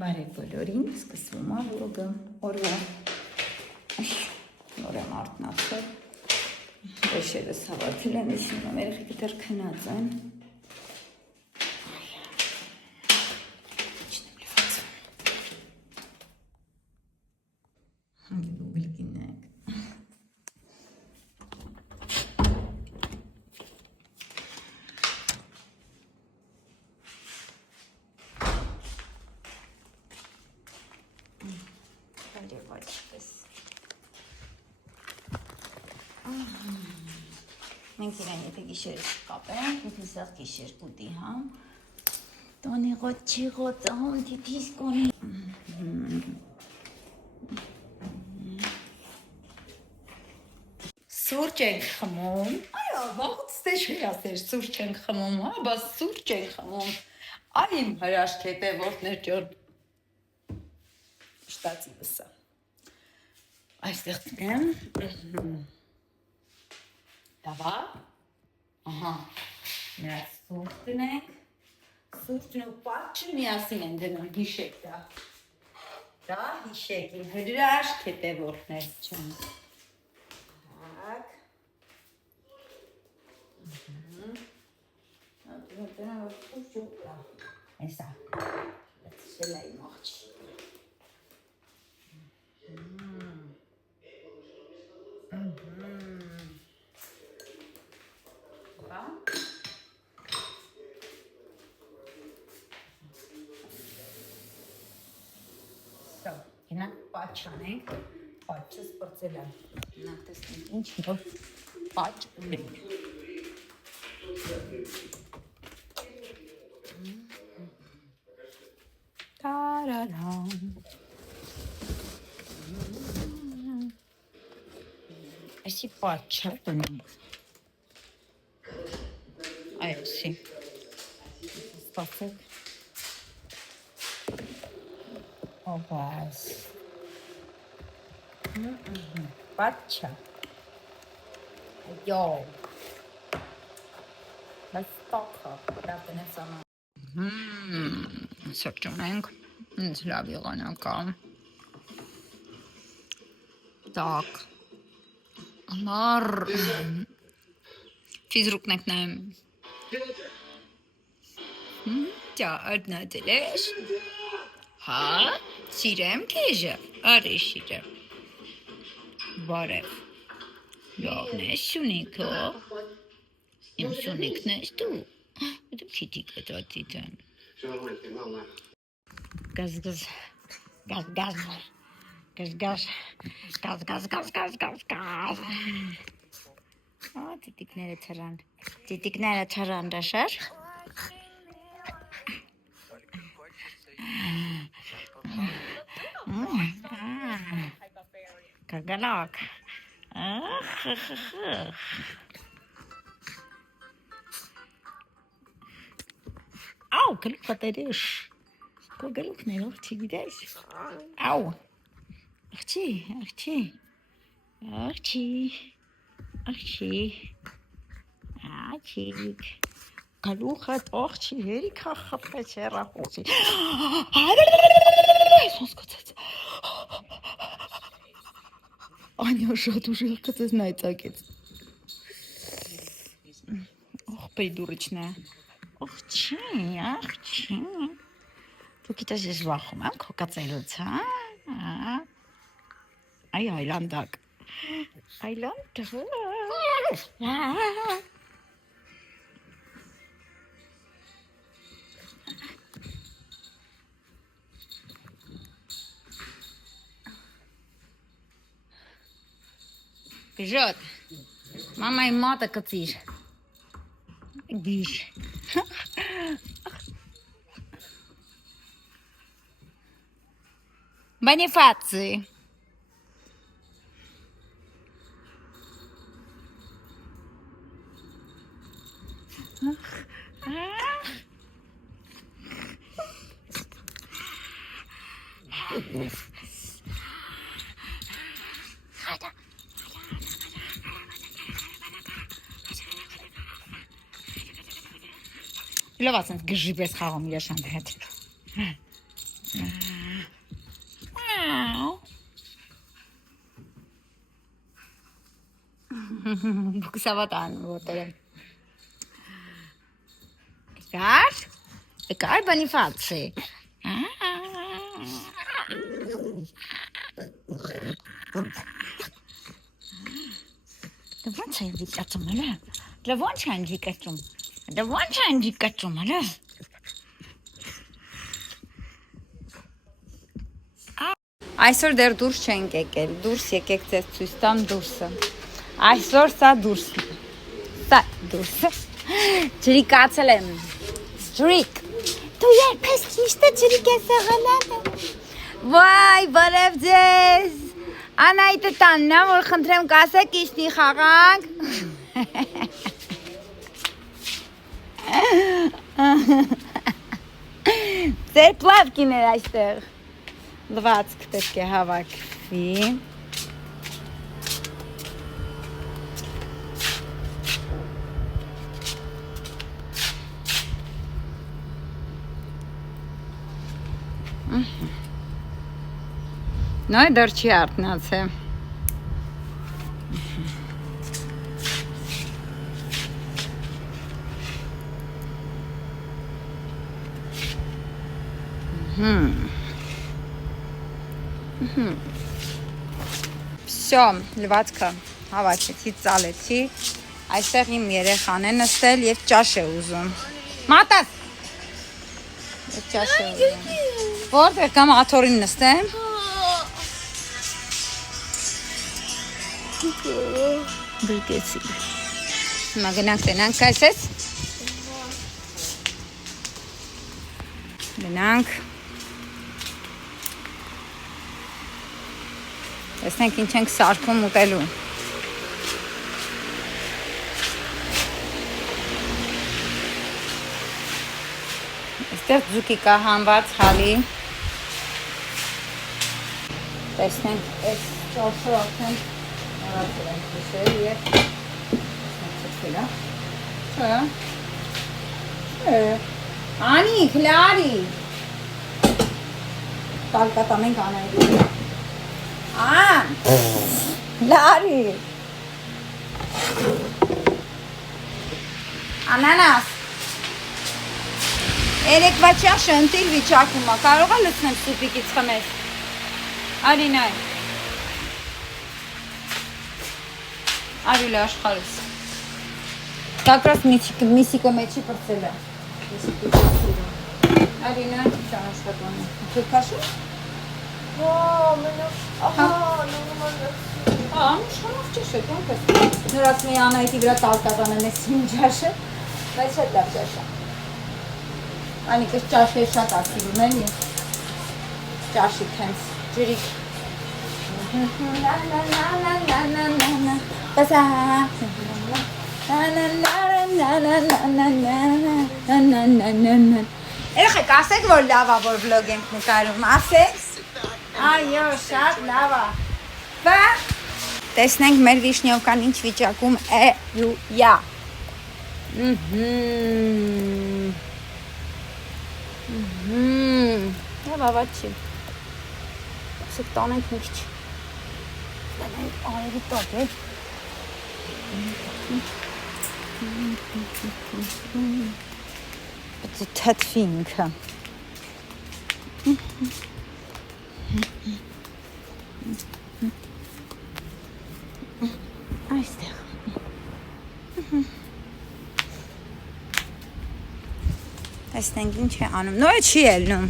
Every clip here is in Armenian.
Բարև բոլորին, սկսվում է վլոգը օրվա նոր եմ արթնացել, վերջերս հավաքել եմ, իջնում եմ, երեխեքը դեռ քնած են, իջնեմ լվացում, գլգինեք, մենք իրան եթե գիշերս կապենք, եթե սաղ գիշեր կուտի, հա, տոնի ղոտ չի ղոտ, ահոն թիթիս կոնի, սուրճ ենք խմում, այա, վաղուց թե չի ասեր սուրճ ենք խմում, հա, բա սուրճ ենք խմում, այ իմ հրաշք հետևորդներ ջան, շտացի վսա, այստեղ տնեմ, Դավա, ահա, միած սուրճ տնենք, սուրճն ու պատճը միասին են դնում, հիշեք դա, հիշեք, իմ հրաշք հետևորդներ չեն, Էսա, լծշել է իմ աղջի, Գնանք պաչ անենք, պաչը սպրծել եմ, գնանք տեսնենք ինչ որ պաչ ունենք, տարարամ, այսի պաչը տնենք, այսի, սպասեք, Obas. Pacha. Yo. Let's talk about the next one. Սրճունենք, ինձ լավ եղանակամ, տակ, ամար, ֆիզրուկն եք նայեմ, ճա, արդնատել ես, հա, սիրեմ քեժը, արի շիրեմ, բարև, լավն ես սունիքո, իմ սունիքն ես դու, դու քիթի կտատիտ են, գազ, տիտիկները թրան դաշար, Կգալակ, Ау, գլուխ պատերիշ, քո գլուխն է, աղջի գիտես, Ау, աղջի, գլուխդ աղջի հերիքա խփեց հեռախոսի, այսոնց կծեց, Անյա շատ ուժեղ կծեց նա էծակեց, աղբեի դուրիչն է, աղջի, դու գիտես ես վախում եմ քո կծելուց, այ այլանդակ, Բիժոտ, մամայի մատը կծիր, գիշ, Բանիֆացի, լավ ասենց գժի պես խաղում իր շանդ հետ, Focusavatan votere. Car Bonifazi. The one time we got some love. The one time we got some. The one time we got some love. Այսօր դեռ դուրս չենք եկել, դուրս եկեք ձեզ ցույց տամ դուրսը, այսօր սա դուրսը, ջրիկացել եմ, ջրիկ, դու երբես ճիշտ է ջրիկ ես եղել, վայ, բարև ձեզ, Անայտը տանն է, որ խնդրեմ կասեք իշնի խաղանք, ձեր պլավկին էր այստեղ, լվացք պետք է հավաքվի նոյ դեռ չի արթնացել Всё, լվացքը հավաքեցի, ծալեցի, այստեղ իմ երեխան է նստել և ճաշ է ուզում, մատաս, և ճաշ է ուզում, որտեղ կամ աթորին նստեմ, բրկեցի, հիմա գնանք տենանք կայսես, գնանք, Տեսնենք ինչ ենք սարքում ուտելու։ Այստեղ ձուկի կա հանված խալի։ Տեսնենք այս ճաշը արդեն մոռացել ենք հիշել և տեսնենք ծծվել է։ Անիք, լարի։ Տալկատանենք անայդի։ Լարի Անանաս Երեկվա ճաշը ընտիր վիճակում է, կարող է լցնեմ սուպիկից խմես Արի նայ Արի լա աշխարս Կակրաս միսիկո մեջի պրծել է Արի նայ ճան աշխատվանը Թույլ կաշը Անուշանով ճաշը, նորած մի անայտի վրա տալկատան են ես իմ ճաշը, բայց շատ լավ ճաշը։ Անիկս ճաշը շատ ասիվում են և ճաշիկ հենց ջրիկ։ Երեխեք, ասեք, որ լավ է, որ վլոգ ենք նկարում, ասեք։ Այո, շատ լավ է։ Բա տեսնենք մեր վիշնյովկան ինչ վիճակում է յա։ Լավ ավաց չի։ Ասեք տանենք մի քիչ։ Տանենք արևի տակ է։ Բծի թթվի ինքը։ Այստեղ Տեսնենք ինչ է անում Նոյ չի ելնում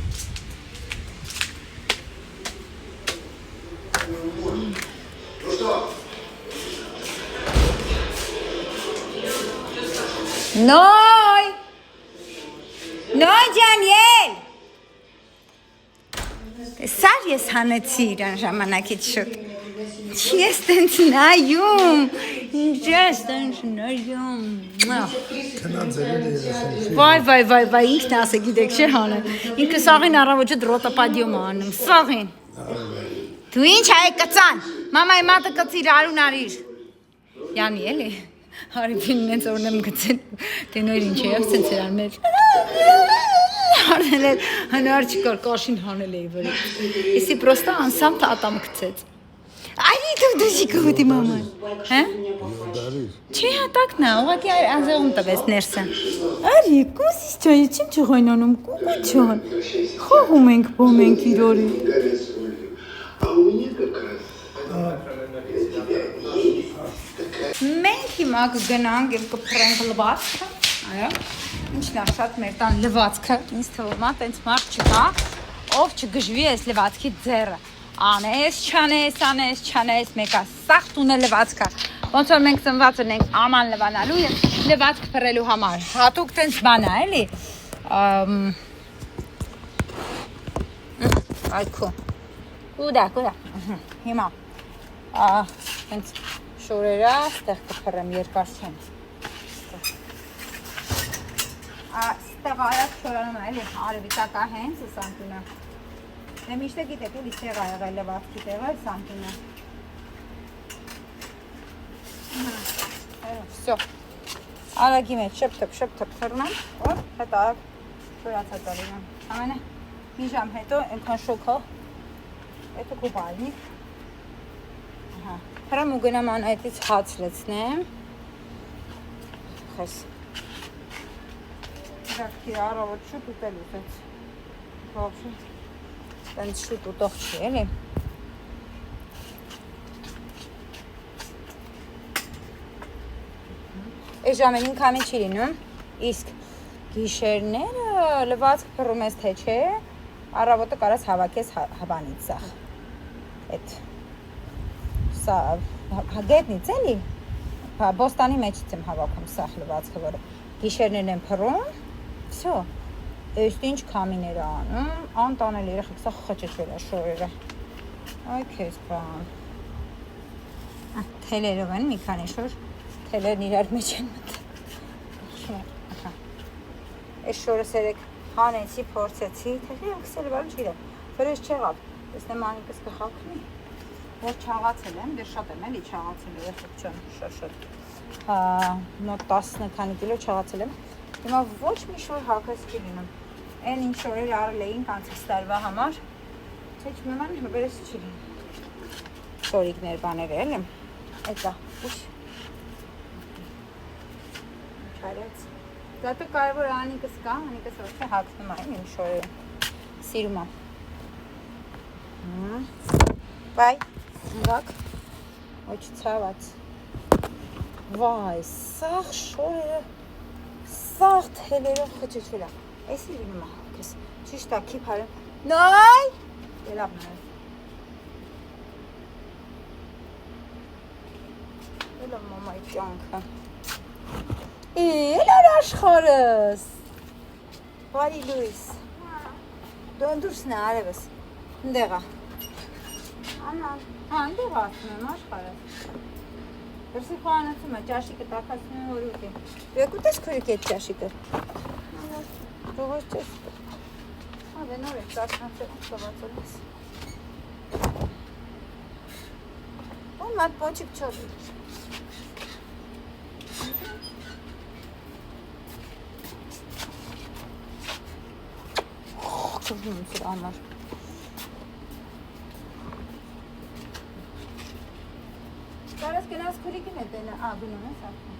Նոյ Նոյ ջան ել Սար ես հանեցի իրան ժամանակից շուտ Չի ես տենց նայում, ինչ ես տենց նայում Վայ, ինքն ասը գիտեք չէ հանել Ինքը սաղին առավոջը դրոտապադիում անում, սաղին Դու ինչ հայ կծան, մամայի մատը կծիր արուն արիր Յանի էլի, հարիպին նենց օրնեմ գծել, տենոյր ինչ է և սենց էր արներ Հանել էր, հնար չկար, կաշին հանել էի վրի Եսի պրոստա անսամ տատամ կծեց Այ դու շիկուտի մաման։ Հա։ Չի հատակն է, ուղղակի անձողում տվես ներսը։ Արի, կոսիս ճայ, չեմ չղայնանում, կուկուչան։ Խաղում ենք բոմենք իրորի։ Մենք հիմա կգնանք եւ կփռենք լվացքը, այո։ Ինչն է շատ մեր տան լվացքը, ինձ թվում է, տենց մարդ չկա, ով չգժվի այս լվացքի ձեռը։ Անես, չանես, մեկա սաղ տունը լվացքը։ Ոնց որ մենք ծնված ունենք աման լվանալու եւ լվացք փռելու համար։ Հատուկ տենց բան է, էլի։ Այքո։ Կուդա։ Հիմա տենց շորերա, ստեղ կփռեմ երկար չեմ։ Ստեղ արած շորանում է, էլի, արևի տակա հենց է սանտունը։ Դե միշտ գիտեք, էլի ստեղ ա եղել լվացքի տեղը, սանտունը։ Всё։ Արագի մեջ շփթփ թռնեմ, հետո շորացած արինեմ։ Ամենը մի ժամ հետո այնքան շոքա, հետո կուպալնիկ։ Հրամ ու գնամ անայտից հաց լցնեմ։ Խես։ Իրակի առավոտ շուտ ուտել ուտեց։ Բավշը, տենց շուտ ուտող չի, էլի։ Այս ժամին ինքամի չի լինում, իսկ գիշերները լվացք փռում ես թե չէ, առավոտը կարաս հավաքես հավանից սաղ։ Էդ սա գետնից էլի, բոստանի մեջից եմ հավաքում սաղ լվացքը, որը գիշերներն են փռում, վսյո, էստ ինչ կամիներ անում, անտանել երեխեք, սա խճճվել է շորերը, այ կեզ բան, թելերով են մի քանի շոր, թելերն իրար մեջ են մտել, այս շորը սերեք հանեցի, փորձեցի, թելեր եմ կսել վարը չիրը, վրես չեղավ, տեսնեմ անիկս կխակնի, որ չաղացել եմ, դեր շատ եմ էլի չաղացել երեխեք չան, շատ, մոտ 10 քանի կիլո չաղացել եմ, հիմա ոչ մի շոր հակս չի լինում, են ինչ շորեր արել էինք անցից տարվա համար, չէ չմեման վրես չի լինում, շորիկներ բաներ էլ եմ, էտա, ուշ, չարեց, դատը կարևոր անիկս կա, անիկս ոչ է հակվում այն իմ շորերը, սիրում եմ, բայ, նգակ, ոչ ցաված, վայ, սաղ շորերը, սաղ թելերով խճճվել է, էսի լինում է հակես, ճիշտ է, քիպ հարեմ, նայ, դելապն է, դելա մամայի ճանքը, էլ ար աշխարս, բարի լույս, դոն դուրսն է արևս, ընդեղա, ընդեղ ասում եմ աշխարս, դրսի խոանացում է, ճաշիկը տակացնում եմ որ ուտի, դու եք ուտես քուրիք էդ ճաշիկը, դուղոս չես ավե նոր եք ծարտնացել սովացել ես, ու մատ պոչիկ չոր կրվում եմ սր ամար, կարաս գնաս քուրիկին է տենը, գնում ես ակում,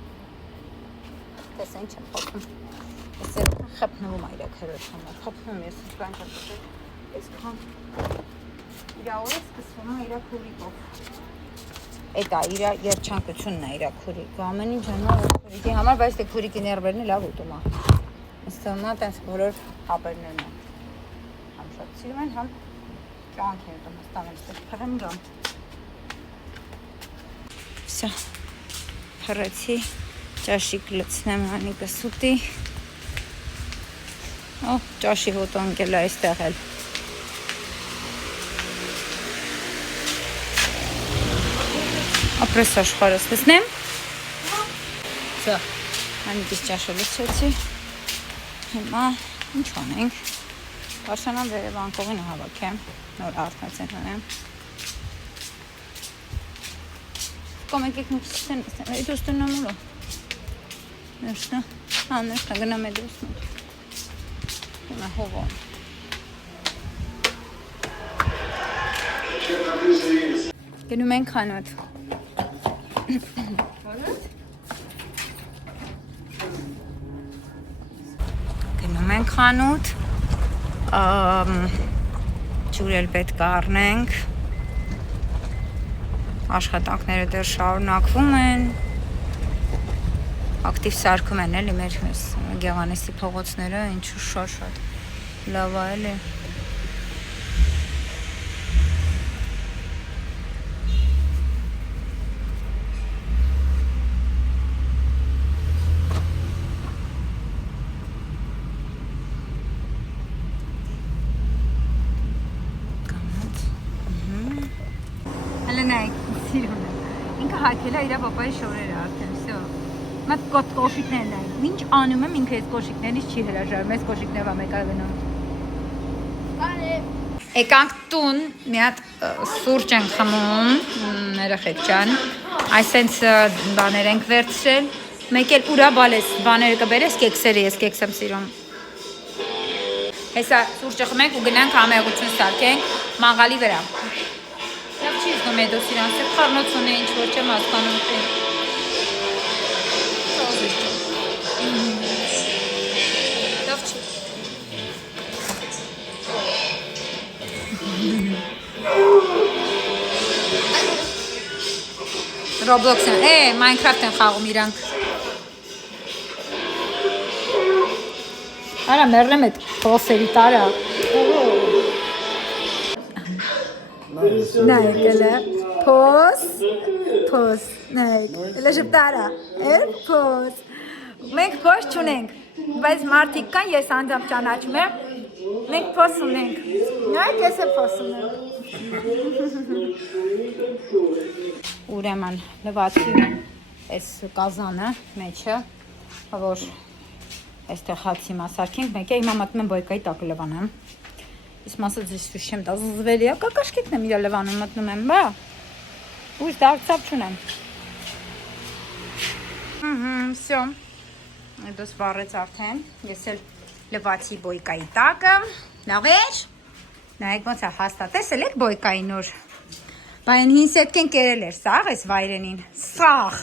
տես են չեմ խոպում, ես էլ խպնվում այրակ հերոց համար, խպնում ես սրան չապտել, ես կան իրա որ է սկսվում է իրա քուրիկով, էտ է իրա երջանկությունն է իրա քուրիկը, ամեն ինչ անմա քուրիկի համար, բայց թե քուրիկի ներվերն է լավ ուտում է, ես թվում է տենց բոլոր հապերներն են, համ շատ սիրում են, համ ճանք է ուտում, հստան եմ ստեղ փրեմ գամ, Всё, փռեցի, ճաշիկ լցնեմ անիկս ուտի, ճաշի հոտը ընկել է այստեղ էլ, ապրես աշխարս տեսնեմ, Всё, անիկս ճաշը լցեցի, հիմա ինչ անենք, բարշանան վերև անկողին հավաքեմ, նոր արդնացեն հանեմ, Come che non si è giusto non lo Nesta, nesta gana medus. Na hovo. Գնում ենք խանութ։ Գնում ենք խանութ։ Ջուր էլ պետք է առնենք։ Աշխատանքները դեռ շարունակվում են։ Ակտիվ սարքում են էլի մեր Գեղանեսի փողոցները, ինչու շատ լավ է էլի։ Ինքը հակել է իր պապայի շորերը արդեն, всё։ Մատ կոշիկներն են։ Ինչ անում եմ ինքը այս կոշիկներից չի հրաժարվում, այս կոշիկներով մեկ է գնում։ Բարի։ Եկանք տուն, մի հատ սուրճ ենք խմում, երեխեք ջան։ Այսենց բաներ ենք վերցրել։ Մեկ էլ ուրա բալես, բաները կբերես կեքսերը, ես կեքս եմ սիրում։ Հեսա սուրճը խմենք ու գնանք համեղություն սարքենք մաղալի վրա։ Լավ չի զգում է դոս իրանց է խառնոցուն է ինչ-որ չեմ հասկանում թե։ Լավ չի։ Roblox են, Minecraft են խաղում իրանք։ Արա մերնեմ էդ փոսերի տարա։ Նայեք էլը, փոս, նայեք, էլը ժպտարա, փոս, մենք փոս չունենք, բայց մարդիկ կան, ես անձամբ ճանաչում եմ, մենք փոս ունենք, նայեք ես է փոս ունեմ։ Ուրեմն լվացի ես կազանը մեջը, որ այստեղ հացի մասարկենք, մեկ է հիմա մատում եմ բոյկայի տակ լվանեմ։ Ես մասը ձեզ սուշ չեմ տա, զզվելի է, կակաշկետն եմ իրա լվանում մտնում եմ, բա, ուշ դարձավ չունեմ։ Всё, դոս վարեց արդեն, ես էլ լվացի բոյկայի տակը, լավ էր, նայեք ոնց է հաստատ, տեսել եք բոյկայի նոր, բայն հին սետքեն կերել էր, սաղ ես վայրենին, սաղ,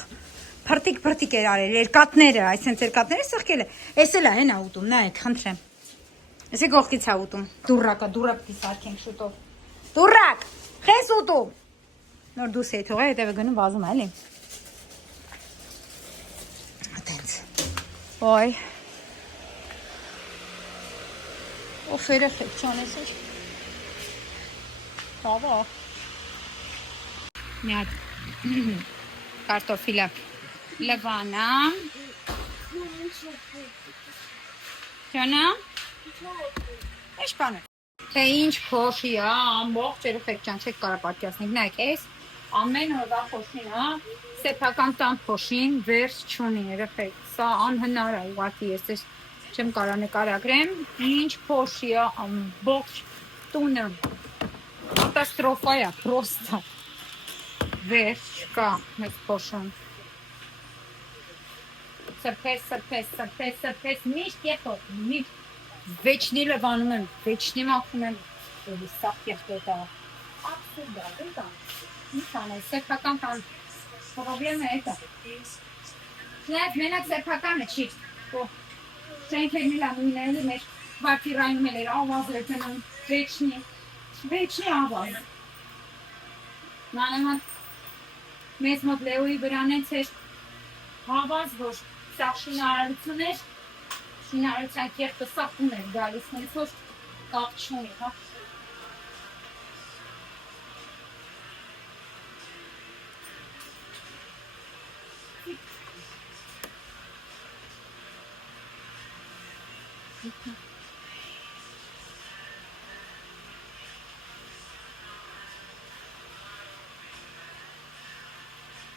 փրտիկ էր արել, երկատները, այսենց երկատները սղկել է, ես էլ է հեն ուտում, նայեք, խնդրեմ։ Ես է գողքից է ուտում, դուրակ պիտի սարքենք շուտով, դուրակ, խես ուտում, նոր դուս է թողը, հետև է գնում վազում է, էլի, ատենց, ոյ, ով երեխեք չանես էր, հավա, մի հատ կարտոֆիլը լվանամ, ճանա, Էշ բանը, թե ինչ փոշի է, ամբողջ երեխեք ջան, չեք կարա պատկերացնեք, նայեք, էս ամեն օրվա փոշին է, սեփական տան փոշին վերջ չունի երեխեք, սա անհնար է ուղղակի, ես էս չեմ կարա նկարագրեմ, ինչ փոշի է, ամբողջ տունը, կատաստրոֆա է, պրոստա, վերջ չկա մեկ փոշում, սրպես, միշտ եպոտ, միշտ, Վեչնի լվանում եմ, վեչնի մախում եմ, սաղ կեղտոտ է, աբսուրդ է, դուտան, ինչ անես, սեպական տան, պրոբլեմը էտ է, նայդ մենակ սեպականը չի, շենքերն իլա նույնելի մեր վարկիրայնում էլ էր, ավազ էր տնում, վեչնի ավազ, նանեման մեզ մոտ լեոյի վրանենց էր, ավազ, որ սաղ շինարարություն էր, շինարարության կեղտը սաղում էր գալիս, նենց որ կապ չունի, հա։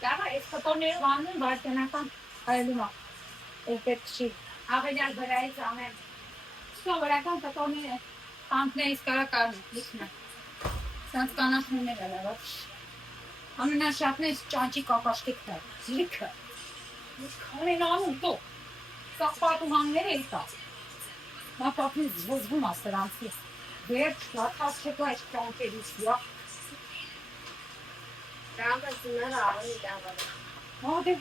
Դավա, ես խտորները վանում վարդենական այլում է, ես պետք չի։ Աղելյալ վրայից ամեն, սովորական տտորները, տանքներից կարա կարնի, լիքնը, սանց կանախնիներ ալավաց, ամենաշատներից ճանճի կակաշկեքն է, զիրիքը, քանեն անում տո, սաղ պատում հանները էի տա, մապապին զվոզվում է սրանցի, վերջ, լատած չեկո այս ճանքերից, Հոդե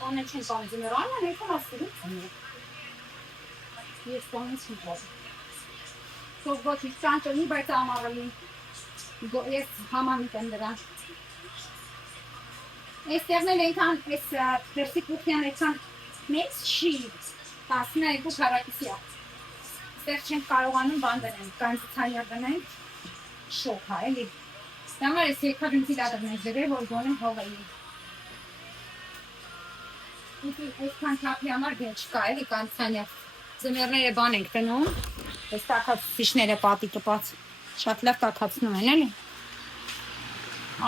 ոնե չեն կամզիներ անան եկա հասցրու ես կամից չիպոս սովգոտ իսկան ճոնի բայց ամարալի ես համամիտ եմ դրան ես տերնել ենքան ես պերսիկ ուխյան էքան մեծ չի 12 կարակիսյա ստեղ չենք կարողանում բան դնենք կանցիցանյա դնենք շոք հա էլի դամար ես եկա վինտիլատորն ենք դրել որ գոնեմ հողեի Այսքան թափի համար գեն չկա էլի կանցանյա ձմեռները բան ենք տնում այս տակացուցիչները պատիկը բաց շատ լավ տակացնում են էլի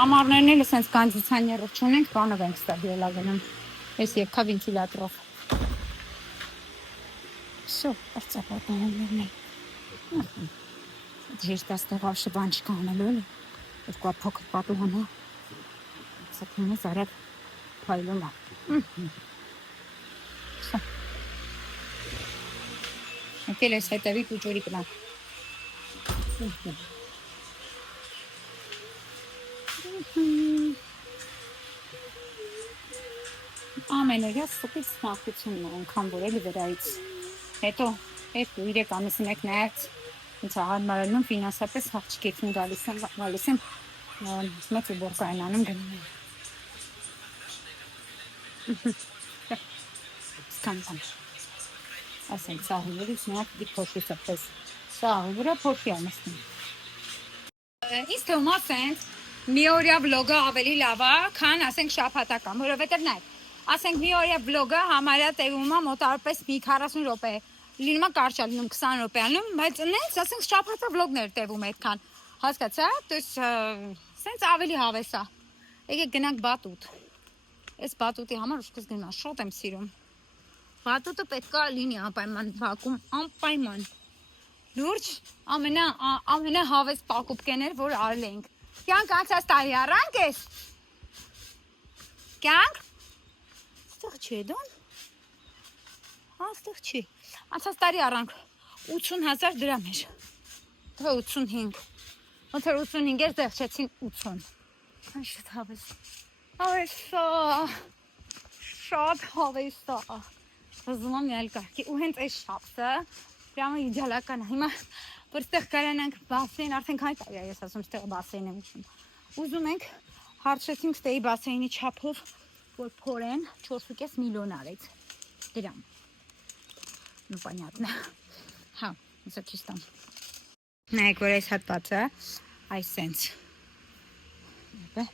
ամառներն էլ սենց կանցանյերով չունենք բանով ենք ստաբիլա գնում այս եկա վինտիլատորով Всё, արծապատաններն են Դիրտ աստեղ ավշը բան չկա անելու էլի երկու փոքր պատուհանա սակնումս արագ փայլում է Եկել ես հետևի կուճորի կնակ ամենօրյա սպից սմախությունն է անգամ որ էլի վերայից հետո այդ 3 ամիսի մեկ նայած ինձ հարմարանում ֆինանսապես հաղճկեցին գալիս եմ մեծ ու բորկայնանում գնում Սկանդան ասենք սաղիներից նյակ դի փոշի սպպես սաղի վրա փոշի ամսնում Ինձ թվում ասենք մի օրյա վլոգը ավելի լավ է քան ասենք շաբաթական որովհետև նայ ասենք մի օրյա վլոգը համարյա տևում է մոտավորապես մի 40 րոպե լինում է կարճ է լինում 20 րոպե անում բայց նենց ասենք շաբաթա վլոգներ տևում այդքան հասկացա то есть սենց ավելի հավես է եկեք գնանք բատուտ այս բատուտի համար ուշքս գնա շոտ եմ սիրում Բատուտը պետք է լինի անպայման բակում, անպայման լուրջ ամենահավես պակուպկեներ, որ արել ենք Կյանք անցած տարի առանք ես Կյանք Ստեղ չի է դոն Ստեղ չի Անցած տարի առանք 80,000 դրամ էր Դվե 85 Ոնց էր 85 էր դեղչեցին 80 Կան շատ հավես Հավեսա Շատ հավեսա Ուզում եմ ել կարգի ու հենց այս շապսը Պրյամը իդյալական է Հիմա որ ստեղ կարանանք բասեին արդեն քանի տարի է ես ասում ստեղ բասեին եմ ուշում Ուզում ենք հարցրեցինք ստեի բասեինի չափով որ փորեն 4.5 միլիոն արեց դրամ Ну понятно Հա հեսա չստամ Նայեք որ այս հատվածը այս սենց Բե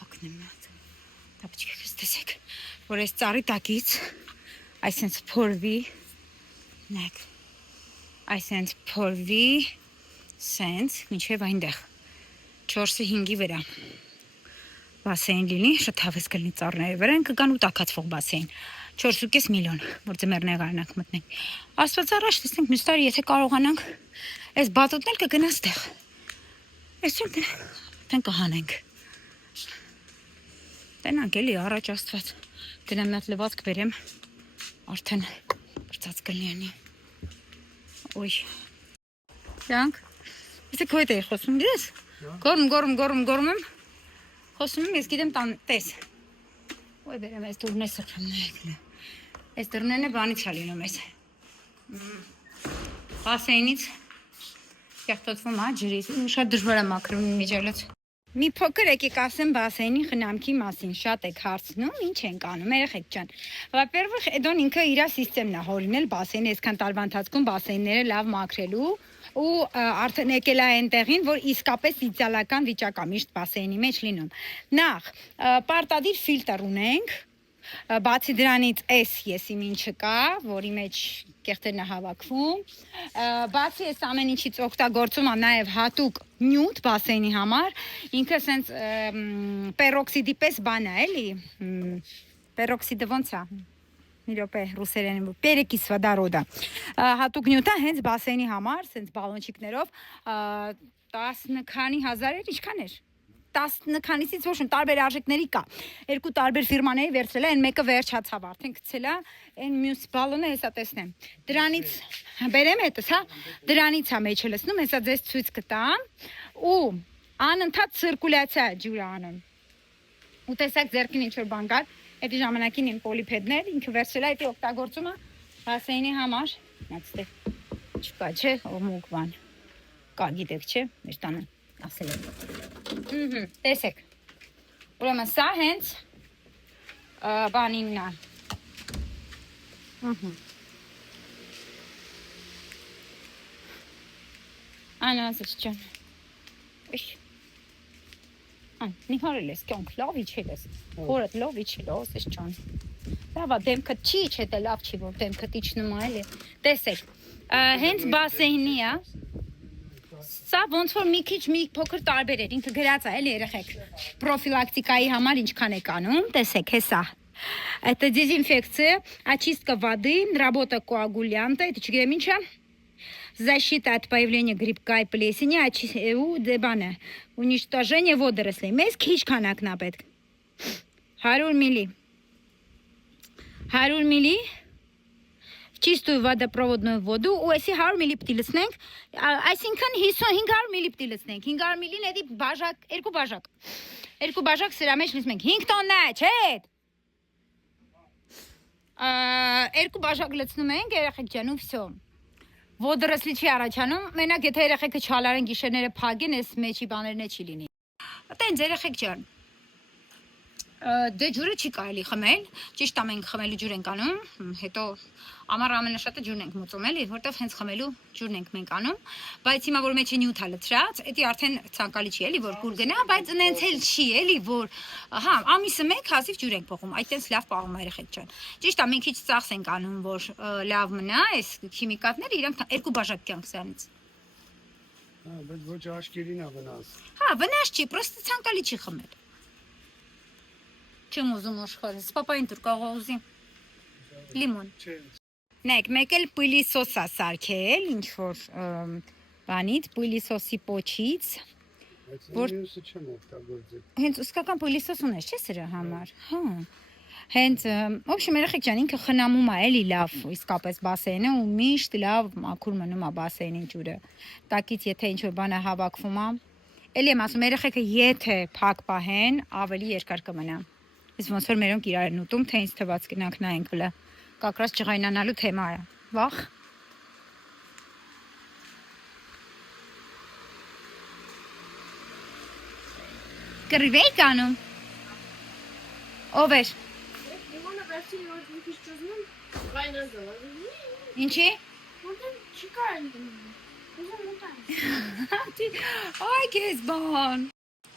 փակնեմ մատ Տապչիկս տեսեք որ այս ծառի տակից Այսենց փորվի նեք Այսենց փորվի սենց մինչև այնտեղ 4-ը 5-ի վրա բասեին լինի շատ հավես կլինի ծառների վրա են կգան ու տաքացվող բասեին 4.5 միլիոն որ ձմեռներ կարողանանք մտնենք Աստված առաջ տեսնենք մյուս տարի եթե կարողանանք այս բատուտն էլ կգնա ստեղ այսօր դեն կհանենք տենանք էլի առաջ Աստված գնամ մի հատ լվացք բերեմ Արդեն բրծած կլինի Ոյ Կյանք Իսկ քո հետ էի խոսում գիտես Գորում եմ Խոսում եմ ես գիտեմ տան տես Ոյ բերեմ այս դուրն է սրբեմ Այս դուրնեն է բանից է լինում ես Բասեինից Կեղտոտվում հա ջրից Շատ դժվար է մաքրում միջելոց Մի փոքր եկեք ասեմ բասեինի խնամքի մասին շատ եք հարցնում ինչ ենք անում երեխեք ջան Во-первых Էդոն ինքը իր սիստեմն է հորինել բասեինը այսքան տարվա ընթացքում բասեինները լավ մաքրելու ու արդեն եկել է այնտեղին որ իսկապես իդեալական վիճակ է միշտ բասեինի մեջ լինում Նախ պարտադիր ֆիլտր ունենք Բացի դրանից էս եսի մին չկա, որի մեջ կեղտերն է հավաքվում Բացի էս ամեն ինչից օգտագործում եմ նաև հատուկ նյութ բասեինի համար Ինքը սենց պերոքսիդի պես բան է էլի Պերոքսիդը ոնց է Մի րոպե ռուսերեն Պերեկիսվադարոդա Հատուկ նյութ է հենց բասեինի համար Սենց բալոնչիկներով 10 քանի հազար էր ինչքան էր 10 քանիսից ոչ տարբեր արժեքների կա երկու տարբեր ֆիրմաների վերցրել է այն մեկը վերջացավ արդեն գցել է այն մյուս բալոնը հեսա տեսնեմ դրանից բերեմ հետս հա դրանից է մեջը լցնում հեսա ձեզ ցույց կտամ ու անընդհատ ցիրկուլյացիա ջուր անում ու տեսակ ձերքին ինչ-որ բան կար, այդ ժամանակին իմ պոլիպեդներ, ինքը վերցրել է այդ օգտագործումը բասեյնի համար, այստեղ չկա, չէ, օմուկ բան, կա, գիտեք, չէ, մեր տանը ասել եմ, տեսեք, ուրեմն սա հենց բանինն է, անասիչ ճան, նիհարել ես, կյանք լավ իչել ես, խորդ լավ իչել ես, ես ճան, լավա դեմքդ չի իչ հետը լավ չի, որ դեմքդ իչնում է, տեսեք, հենց բասեյնի է, սա ոնց որ մի քիչ մի փոքր տարբեր էր, ինքը գրած է, էլի երեխեք, պրոֆիլակտիկայի համար ինչքան եք անում, տեսեք, հեսա, это дезинфекция, очистка воды, работа коагулянта, это չգիտեմ ինչը, защита от появления грибка и плесени, уничтожение водорослей. Մեզ քիչ քանակն է պետք։ 100 мл. 100 мл в чистую водопроводную воду, ու էսի 100 մլ պիտի լցնենք, այսինքն 500 մլ պիտի լցնենք, 500 մլ-ին էդի բաժակ, երկու բաժակ սրա մեջ լցնենք, 5 տոննա է, չէ՞։ Երկու բաժակ լցնում ենք, երեխեք ջան, ու վсё։ Ոդորսլի չի առաջանում, մենակ եթե երեխեքը չալարեն գիշերները փագեն, այս մեջի բաներն չի լինի։ Այտենց երեխեք ջան։ Դե ջուրը չի կարելի խմել, ճիշտ է մենք խմելու ջուր ենք անում, հետո ամառ ամենաշատը ջուրն ենք մուծում էլի, որտեվ հենց խմելու ջուրն ենք մենք անում, բայց հիմա որ մեջը նյութ է լցրած, էդի արդեն ցանկալի չի էլի, որ կուր գնա, բայց նենց էլ չի էլի, որ հա, ամիսը մեկ հազիվ ջուր ենք փոխում, այդտենց լավ պահում երեխեք ջան։ Ճիշտ է, մենք քիչ ծախս ենք անում, որ լավ մնա, այս քիմիկատները իրանք երկու բաժակ կյանք սրանից։ Հա, բայց ոչ աշկերին է վնաս։ Հա, վնաս չի, պրոստը ցանկալի չի խմել։ Չեմ ուզում աշխարհը, պապային դուր կարող ուզի։ Լիմոն։ Չէ։ Նայեք, մեկ էլ պիլիսոս է սարքել, ինչ որ բանից, պիլիսոսի պոչից։ Բայց մյուսը չեմ օգտագործել։ Հենց իսկական պիլիսոս ունես, չէ՞ սրա համար։ Հա։ Հենց, ոբշեմ երեխեք ջան, ինքը խնամում է էլի լավ, իսկապես բասեյնը ու միշտ լավ մաքուր մնում է բասեյնի ջուրը։ Տակից եթե ինչ որ բան է հավաքվում է, էլի եմ ասում, երեխեքը եթե փակ պահեն, ավելի երկար կմնա։ Ես ոնց որ մերոնք իրար են ուտում, թե ինձ թված գնանք նայենք հլը։ Կակրած ջղայնանալու թեմա է։ Վախ։ Կռիվ եք անում։ Ով էր։ Իմանը վերցին որ մի քիչ ճզնում, կայնազալ։ Ինչի։ Որտե՞ղ չկա այնտեղ։ Ուզում մտան։ Այ քեզ բան։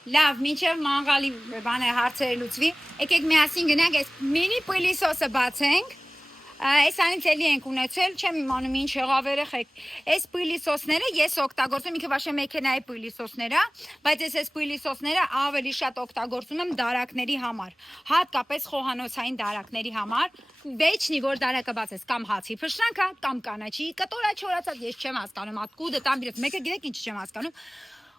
Լավ, մինչև մանգալի բանը հարցերը լուծվի, եկեք միասին գնանք այս մինի պիլիսոսը բացենք։ Այսանից էլի ենք ունեցել, չեմ իմանում ինչ եղավ երեխեք։ Այս պիլիսոսները ես օգտագործում, ինքը վաշե մեքենայի պիլիսոսներ է, բայց այս պիլիսոսները ավելի շատ օգտագործում եմ դարակների համար, հատկապես խոհանոցային դարակների համար։ Վեճնի որ դարակը բացես կամ հացի փշրանքա, կամ կանաչի, կտորա չորացած, ես չեմ հասկանում, ատկուդը տան բիրոց, մեկը գիտեք ինչ չեմ հասկանում։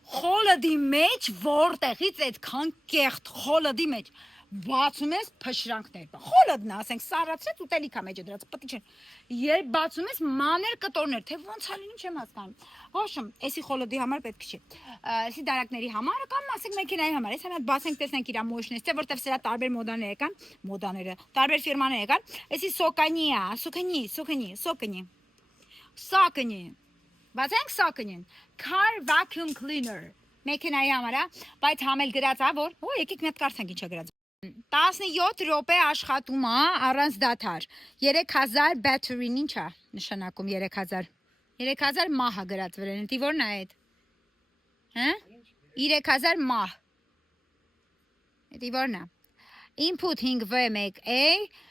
Խոլոդի մեջ որտեղից այդքան կեղտ խոլոդի մեջ բացում ես փշրանքներ։ Խոլոդն ասենք սառացրեց ուտելիքա մեջը դրած պտի չեն։ Երբ բացում ես մանր կտորներ, թե ոնց է լինում չեմ հասկանում։ Ոშմ, էսի խոլոդի համար պետք չի։ Էսի դարակների համար կամ ասենք մեքենայի համար։ Այս համա բացենք տեսնենք իր մոշնից, թե որտեվ սրա տարբեր մոդաներ կան, մոդաները, տարբեր ֆիրմաներ կան։ Էսի սոկանի, սոկանի։ Բացենք սոկանին, car vacuum cleaner, մեքենայի համար է, բայց համել գրած է, որ, եկեք մի հատ կարդանք ինչ է գրած։ 17 րոպե աշխատում է առանց դադար, 3000 battery-ն ինչ է նշանակում 3000, 3000 մահ է գրած վրան, դի որն է այդ, հա, 3000 մահ, դի որն է, input 5V1A,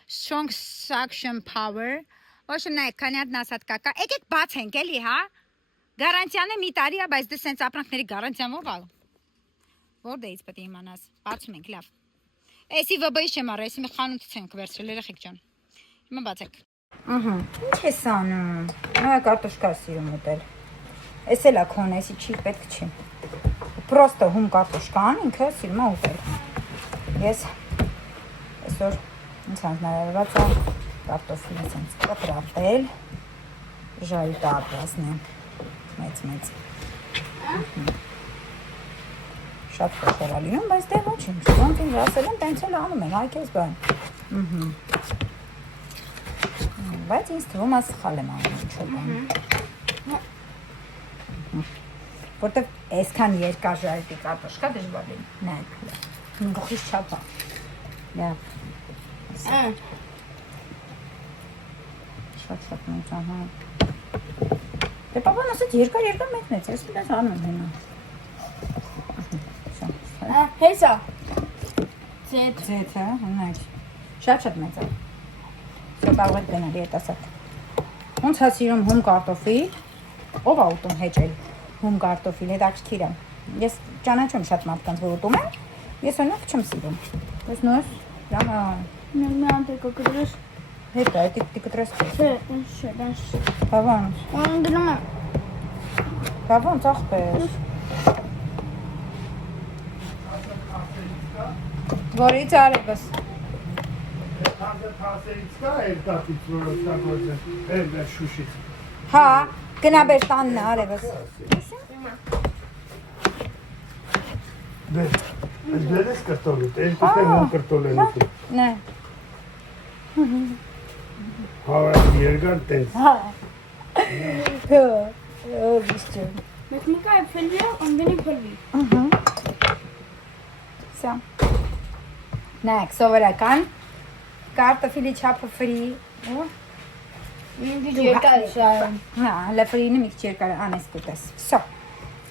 strong suction power, ոչմ նայք, քանի հատ նասատ կակա, եկեք բացենք էլի, հա, Գարանտիան է մի տարի է, բայց դե սենց ապրանքների գարանտիան ո՞ր է։ Որտեղից պետք է իմանաս։ Բացում ենք, լավ։ Էսի վբ-ից չեմ առել, էսի մի խանութից ենք վերցրել, երեխեք ջան։ Հիմա բացեք։ Ահա, ինչ ես անում։ Նայ կարտոշկա սիրում ուտել։ Էս էլ է քոն, էսի չի, պետք չի։ Պրոստը հում կարտոշկան, ինքը սիրում է ուտել։ Ես այսօր ինձ հանձնարարված է կարտոֆիլը սենց կտրատել, ժայի պատրաստել։ Մեծ։ Շատ խոշոր է լինում, բայց դե ոչինչ, ոնց ինձ ասել են, տենց էլ անում են, այ քեզ բան։ Բայց ինձ թվում է սխալ եմ անում, ինչ որ բան։ Որտեվ այսքան երկար ժայթի կարտոշկա դժվար է նայեք։ Գլխից չափ է։ Լավ։ Շատ մեծ, ահա։ Դե պապան ասաց երկար մեկնեց, ես դες անում եմ հենա։ Հեսա։ Ձեթ։ Ձեթը, հնաչ։ Շատ մեծ է։ Սա կարող եք գնալ երիտասարդ։ Ոնց է սիրում հում կարտոֆիլ, ով է ուտում հեճել հում կարտոֆիլ, հետաքրքիր է։ Ես ճանաչում շատ մարդկանց, որ ուտում են, ես օրինակ չեմ սիրում։ Ես նոր, լավ, Մի անտեկո կդրես։ հետո է տիկտրես։ Չէ, դաշ։ Բավան, Ան դնում եմ։ բավան ծախպեր։ Որից արևս։ Հասերից կա երկատից, որ օգտագործը, շուշից։ Հա, գնա բեր տանն արևս։ Դեր ես կրտոլուտ, երկուս եմ ում կրտոլ են ուտում։ Նե։ Հավարակ երգան տենց։ Հա։ Վիշտում։ Մեկնիկա է փլվի, անգենի փլվի։ Սա։ Նայք, սովորական կարտոֆիլի չափը ֆրի։ Ինձ երկար է շարում։ Հա, լեֆրինը մի քիչ երկար անես կուտես։ Վсё։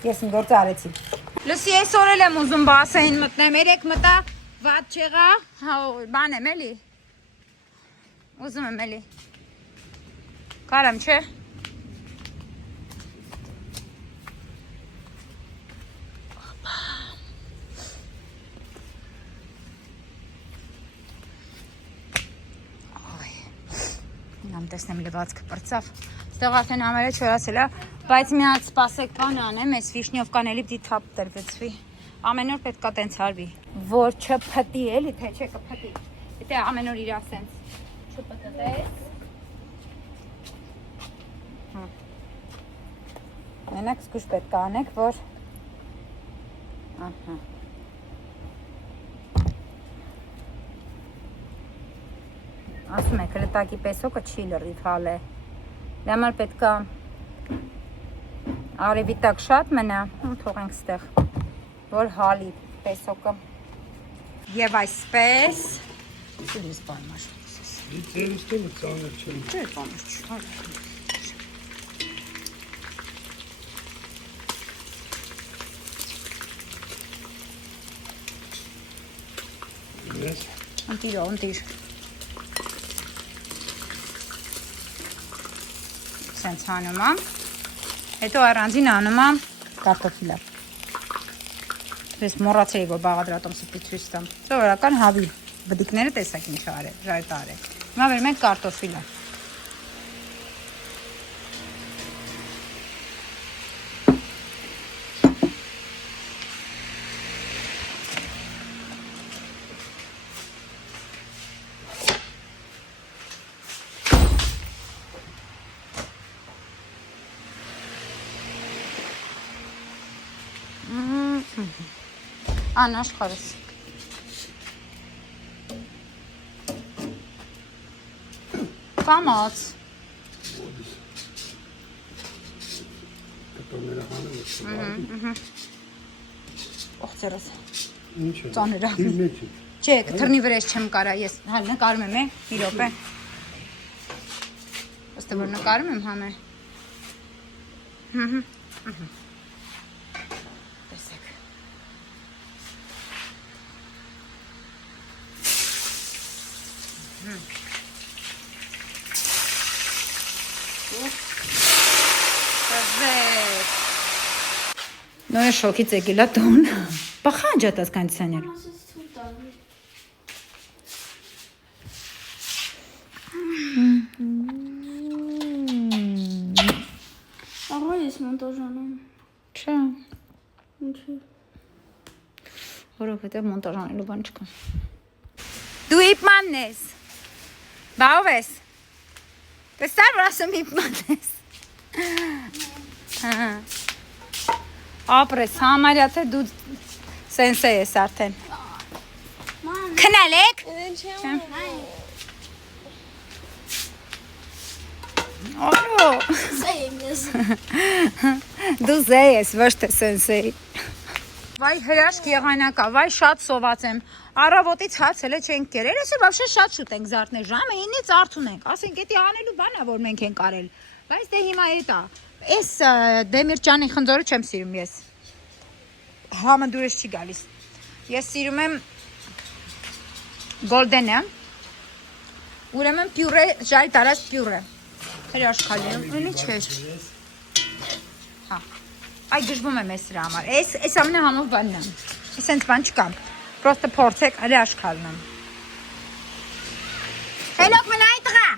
Ես իմ գործը արեցի։ Լուսի այսօր էլ եմ ուզում բասեին մտնեմ, երեք մտա, վատ չեղա, հա, բան եմ էլի։ Ուզում եմ էլի։ Կարամ, չէ։ Նամ տեսնեմ լվացքը պրծավ։ Ստեղ արդեն համերը չորացել է, բայց մի հատ սպասեք բան անեմ, այս վիշնյովկան էլի պիտի թափ տրվեցվի։ Ամեն օր պետք է տենց արվի։ Որ չփտի էլի, թե չէ կփտի։ Եթե ամեն օր իրա սենց չպտտես։ Մենակ զգուշ պետք է անեք, որ ահա ասում եք, հլտակի պեսոկը չի լրիվ հալ է, լամար պետք է արևի տակ շատ մնա, թողենք ստեղ, որ հալի պեսոկը և այսպես ես բան մաշկուսես Ձերից տունը ծանր չեմ Չէ, ծանր չի, Ընտիր Սենց հանում եմ, հետո առանձին անում եմ կարտոֆիլը։ Ես մոռացեի, որ բաղադրատում սպի ցույց տամ։ Սովորական հավիլ, բդիկները տեսակ ինչ արել, ժայտ արել։ Հիմա վերում ենք կարտոֆիլը։ Անաշխարհս։ Կամաց։ Կտորները հանում ես։ Օղծերս։ Ինչ է։ Ծանր է։ Իր մեջ է։ Չէ, թռնի վրես չեմ կարա, ես հա նկարում եմ, մի րոպե։ Ըստ որ նկարում եմ համե։ Տեսեք։ Նոյ շոկից եկել է տուն։ Բախանջ է տաս կանդիսաներ։ Ասես թույլ տալու։ Աղա ես մոնտաժ անեմ։ Չէ, Ինչու։ որովհետև մոնտաժ անելու բան չկա։ Դու իպմանն ես։ Բա ով ես։ Տեսար որ ասում իպման ես։ Ապրես համարյա թե դու Սենսեյ ես արդեն։ Քնալեք։ Օհո։ Դու զեյ ես, ոչ թե սենսեյ։ Վայ հրաշք եղանակա, վայ շատ սոված եմ։ Առավոտից հաց հələ չենք կերել, այսօր вообще շատ շուտ ենք զարթնել, ժամը 9-ից արթուն ենք։ Ասենք էդի անելու բան է, որ մենք ենք արել։ Բայց դե հիմա էտա։ Էս Դեմիրճանի խնձորը չեմ սիրում ես։ Համը դուրս չի գալիս։ Ես սիրում եմ Golden-ը։ Ուրեմն պյուրե, ժայլ տարած պյուրե։ Հրաշքալի է, ունի չէր։ Հա։ Այ դժվում եմ ես սրա համար։ Էս ամենահամով բանն է։ Էս հենց բան չկա։ Պրոստը փորձեք, հրաշքալն է։ Հելոք մնա այդ տղա։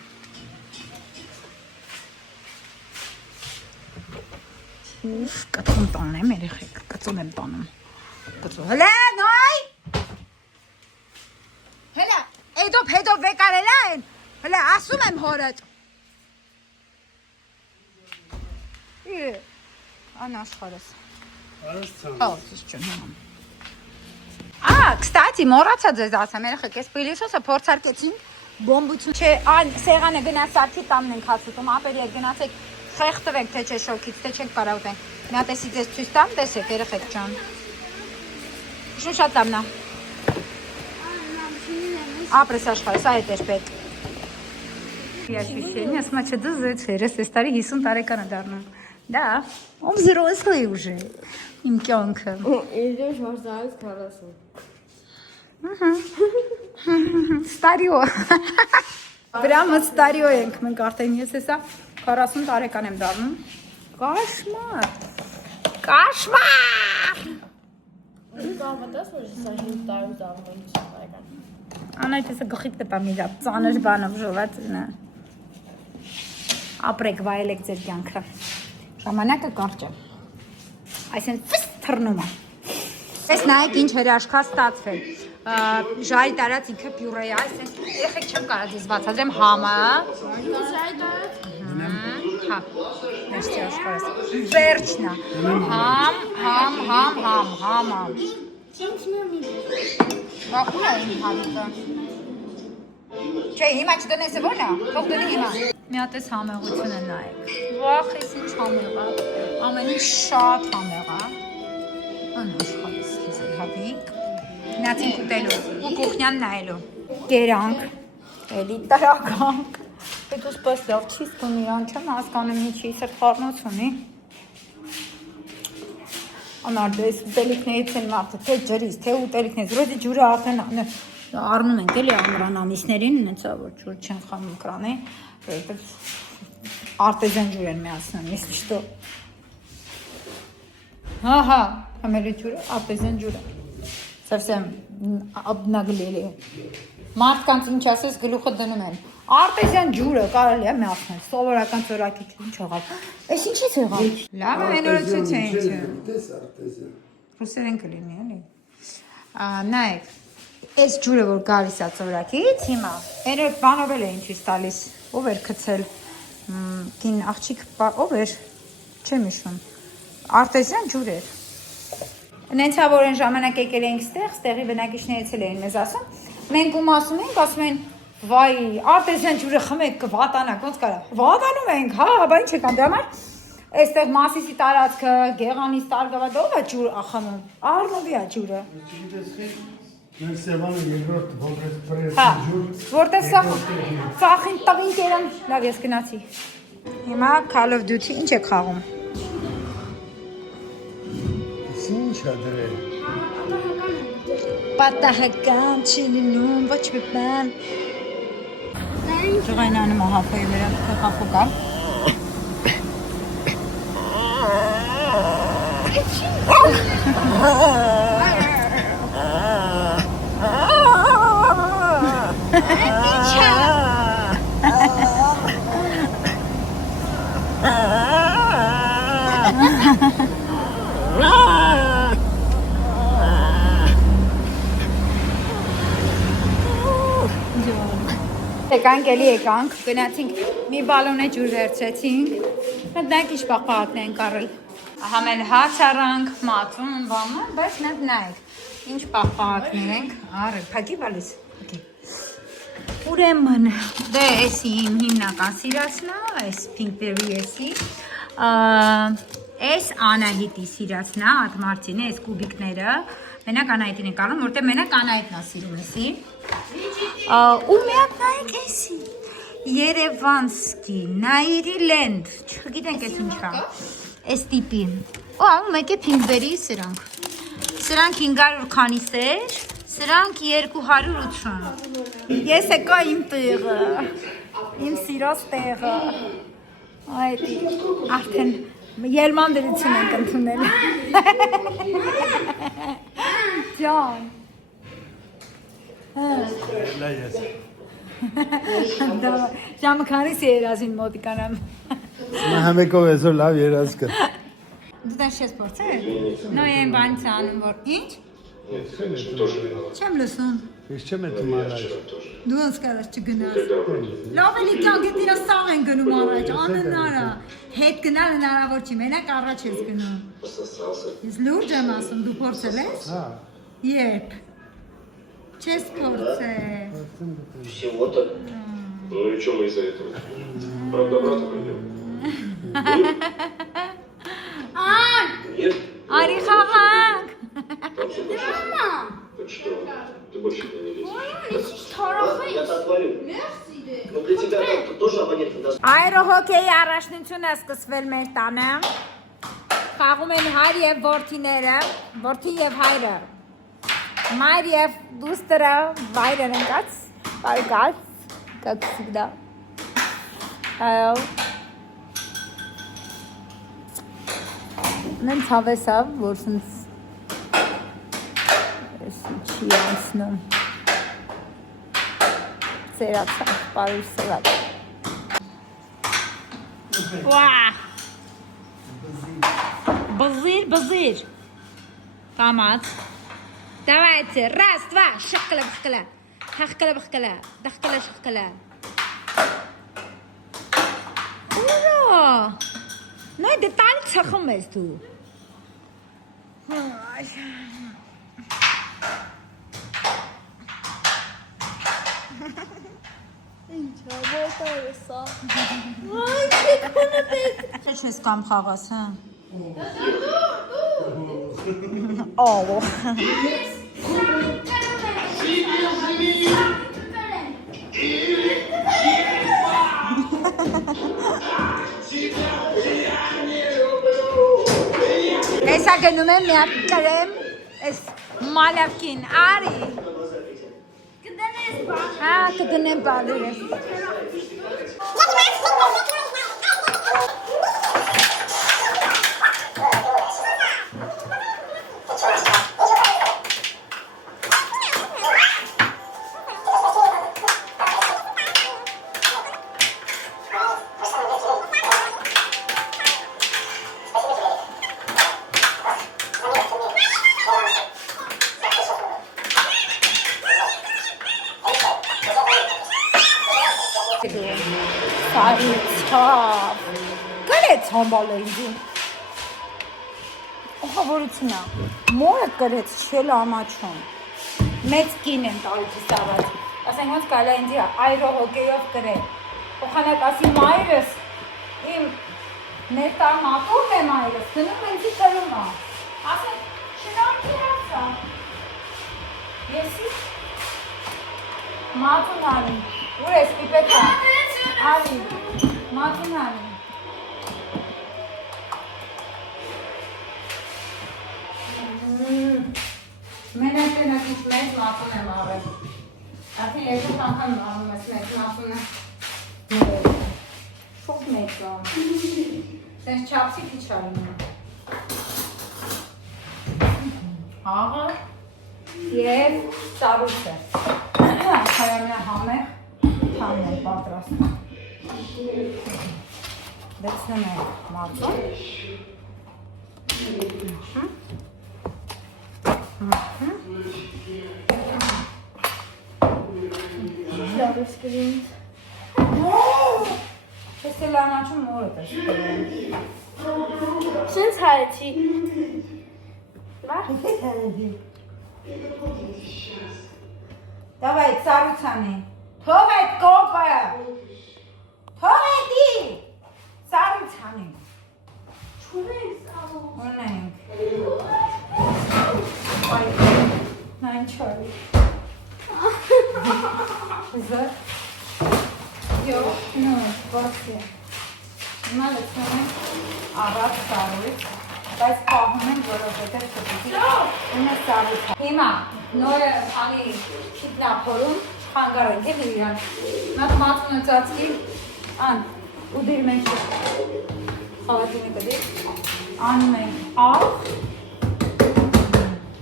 Ուֆ, կծում տանեմ երեխեք, կծում եմ տանում։ Կծում։ Հլե, նոյ։ Հելա, հետով վեկարելա են։ Հլե, ասում եմ հորդ։ Անաշխարս։ Կստати, մոռացա ձեզ ասեմ, երեխեք, այս պիլիսոսը փորձարկեցինք, բոմբություն չէ, սեղանը գնացարդի տամն ենք հացուտում, ապերի հետ գնացեք, խեղտվենք, թե չէ շոքից, թե չենք կարող ուտենք։ Նա տեսի ձեզ ցույց տամ, տեսեք, երեխեք ջան։ Շուն շատ տամնա։ Ապրես աշխարհս, այդ էր պետք։ Я ощущение, смотрю, да, через старый 50 տարեկան է դառնում։ Да, он взрослый уже. Им кёнка. Идешь, может, залез колесо. Старյո։ Прямо старյո ենք մենք արդեն ես հեսա 40 տարեկան եմ դառնում։ Կաշմար։ Կաշմար։ Կամատես, որ սա 5 տարի դառնում եմ։ Անայտեսը գլխիդ կտա մի դա ծանր բանով ժողված նա։ Ապրեք, վայելեք ձեր կյանքը։ Ժամանակը կարճ է։ Այսինքն ֆիստ թռնում է։ Այս նայեք ինչ հրաշքա ստացվել։ Ժայլ տարած ինքը պյուրե է, այսինքն երեխեք չեմ կարող ձեզ բացատրեմ համը։ Հա։ Նստի աշխարհս։ Վերջնա։ Համ։ Բախում է իմ համիկը։ Չէ, հիմա չդնես է որն է, թող դնի հիմա։ Մի հատ էս համեղություն է նայեք։ Վախ, ես ինչ համեղ է, ամեն ինչ շատ համեղ է։ Անաշխարհս քեզ հավիկ։ Գնացինք ուտելու ու կուխնյան նայելու։ Կերանք, էլի տրականք։ Հետո սպես լավ չի ստում իրան, չեմ հասկանում ինչի, սրտխառնոց ունի։ Անարդես ուտելիքներից են մարդը, թե ջրից, թե ուտելիքներից, ռոդի ջուրը արդեն առնում ենք էլի ամռան ամիսներին, նեցա որ ջուր չեն խմում կրանի, արտեզյան ջուր են միացնում, если что։ Հա, համերի ջուրը, արտեզյան ջուրը, совсем обнаглели։ Մարդկանց ինչ ասես գլուխը դնում են, արտեզյան ջուրը կարելի է միացնել, սովորական ծորակիչ, ինչ եղավ, այս ինչից եղավ։ Լավ է նորացույց է ինչը։ Ռուսերեն կլինի էլի։ Նայեք, այս ջուրը որ գալիս է ծորակից, հիմա հերոք բանով էլ է ինչից տալիս, ով էր գցել, կին աղջիկ, ով էր, չեմ հիշում, արտեզյան ջուր էր։ Նենցա որ են ժամանակ եկել էինք ստեղի բնակիչներից էլ էին մեզ ասում, մենք ում ասում են, վայ, արտեզյան ջուրը խմեք կվատանակ, ոնց կարա, վատանում ենք, հա, բա ինչ եկան, դրա համար, այստեղ Մասիսի տարածքը, Գեղանից Տարգավադ, ով է ջուր ախմում, Արնովի է ջուրը։ Մենք Սևանը երկրորդ ողրեց Հա, ջուր։ որտեղ սախին տղին կերան, լավ ես գնացի։ Հիմա Call of Duty ինչ եք խաղում։ Ինչ է դրել։ Պատահական չի լինում, ոչ մի բան։ Ջղայնանում ահապոյի վրա խախուկա։ Եկանք, գնացինք մի բալոն է ջուր վերցրեցինք, մենք ինչ պաղպաղակն ենք առել, Համել հաց արանք, մածուն բանը, բայց նայեք, ինչ պահպահակներ ենք, արը, փակի բալիս, ուրեմն, դե էսի իմ հիմնական սիրացնա, այս Pinkberry էսի, այս Անահիտի սիրացնա, ատմարցին է, այս կուբիկները, մենակ Անահիտին ենք անում, որտեղ մենակ Անահիտն է սիրում էսի, ու միակ նայեք էսի, Երևանսկի, Նայիրիլենդ, չգիտենք էս ինչա, այս տիպի, ու ամու մեկ է Pinkberry սրանք, սրանք 500 քանիսեր, սրանք 280, ես եկա իմ տեղը, իմ սիրոս տեղը, այդի, արդեն ելման դրություն ենք ընդունել, ճան, Լա ես։ Ժամը քանիս երազին մոտիկանամ, Համեկով այսօր լավ երազ կա։ դու դա շես պորցել, նո են բանից անում, որ ինչ, չեմ լսում, Ես չեմ էտում առաջ։ դու ոնց կարաս չգնաս, լավ էլի կյան գետիրա սաղ են գնում առաջ, անհնար է, հետ գնալ հնարավոր չի, մենակ առաջ ես գնում, ես լուրջ եմ ասում, դու փորձել ես, Հա, երբ, չես փորձել, Всего-то. Ну и что мы из-за этого? Правда, брата пойдем? Нет? արի խաղանք, Там все больше. Так что ты больше туда не лезешь. Я-то отвалю. Но для тебя это тоже абонент не даст. Այրոհոքեյի առաջնությունը սկսվել մեր տանը, խաղում են հայր և որդիները, որդի և հայրը, մայր և դուստրը, վայրը ննկաց, պարկաց, как всегда. Նենց հավեսավ, որ սնց չի անցնում, ծերացան, պարուր սրատ. Բզիր, կամաց, давайте, раз, два, շխկլա, հախկլա, դախկլա, շխկլա. Ուրա, նոյ դե տալի ծխում ես դու. Չէ չես կամ խաղաս, հա? Ով Էսա գնում եմ միակ կրեմ, ես մալավքին, արի Հա, կդնեմ բալիր ես Սարից չավ, կրեց համբալը ինձին, ողավորություն է, մորը կրեց չել ամաչոն, մեծ կին են տարիքի սավաց, ասենք ոնց կալա ինձի այրո հոգեյով կրել, ոխանակ ասի մայրս, իմ ներտար մատուրն է մայրս, գնում ինձի կրում է, ասենք շնորքի հացա, եսի մատուն արին, ուր ես պիպետա, արի, մատուն արին, մենակ տենակ ինչ մեծ մատուն եմ արել, արդեն երկու անգամ անում ես մեծ մատունը, շուտ մեծ անում, սենց չապսի քիչ արինում, հաղը և սարուցը, հայամնա համեղ, թամն են պատրաստ, դեցնում ենք մածուն, Ես էլ ամաչում մորդ ես կրում, Since հայեցի։ Давай, ծառուցանի։ Թող այդ կոպը։ Թող էդի։ Ծառուցանի։ Ունենք։ Այ, նայն չորի։ Զոր։ Յո, նո, բացի։ Հիմա լցնում ենք առած ծառույց, բայց պահում ենք, որովհետև չպիտի ունես ծառույց։ Հիմա նորը անի շիտնափորում խանգարենք էլ իրան։ Նախ մածուն է ծածկի, ան, ու դիր մենք խաղատին է կդիր, անում ենք աղ,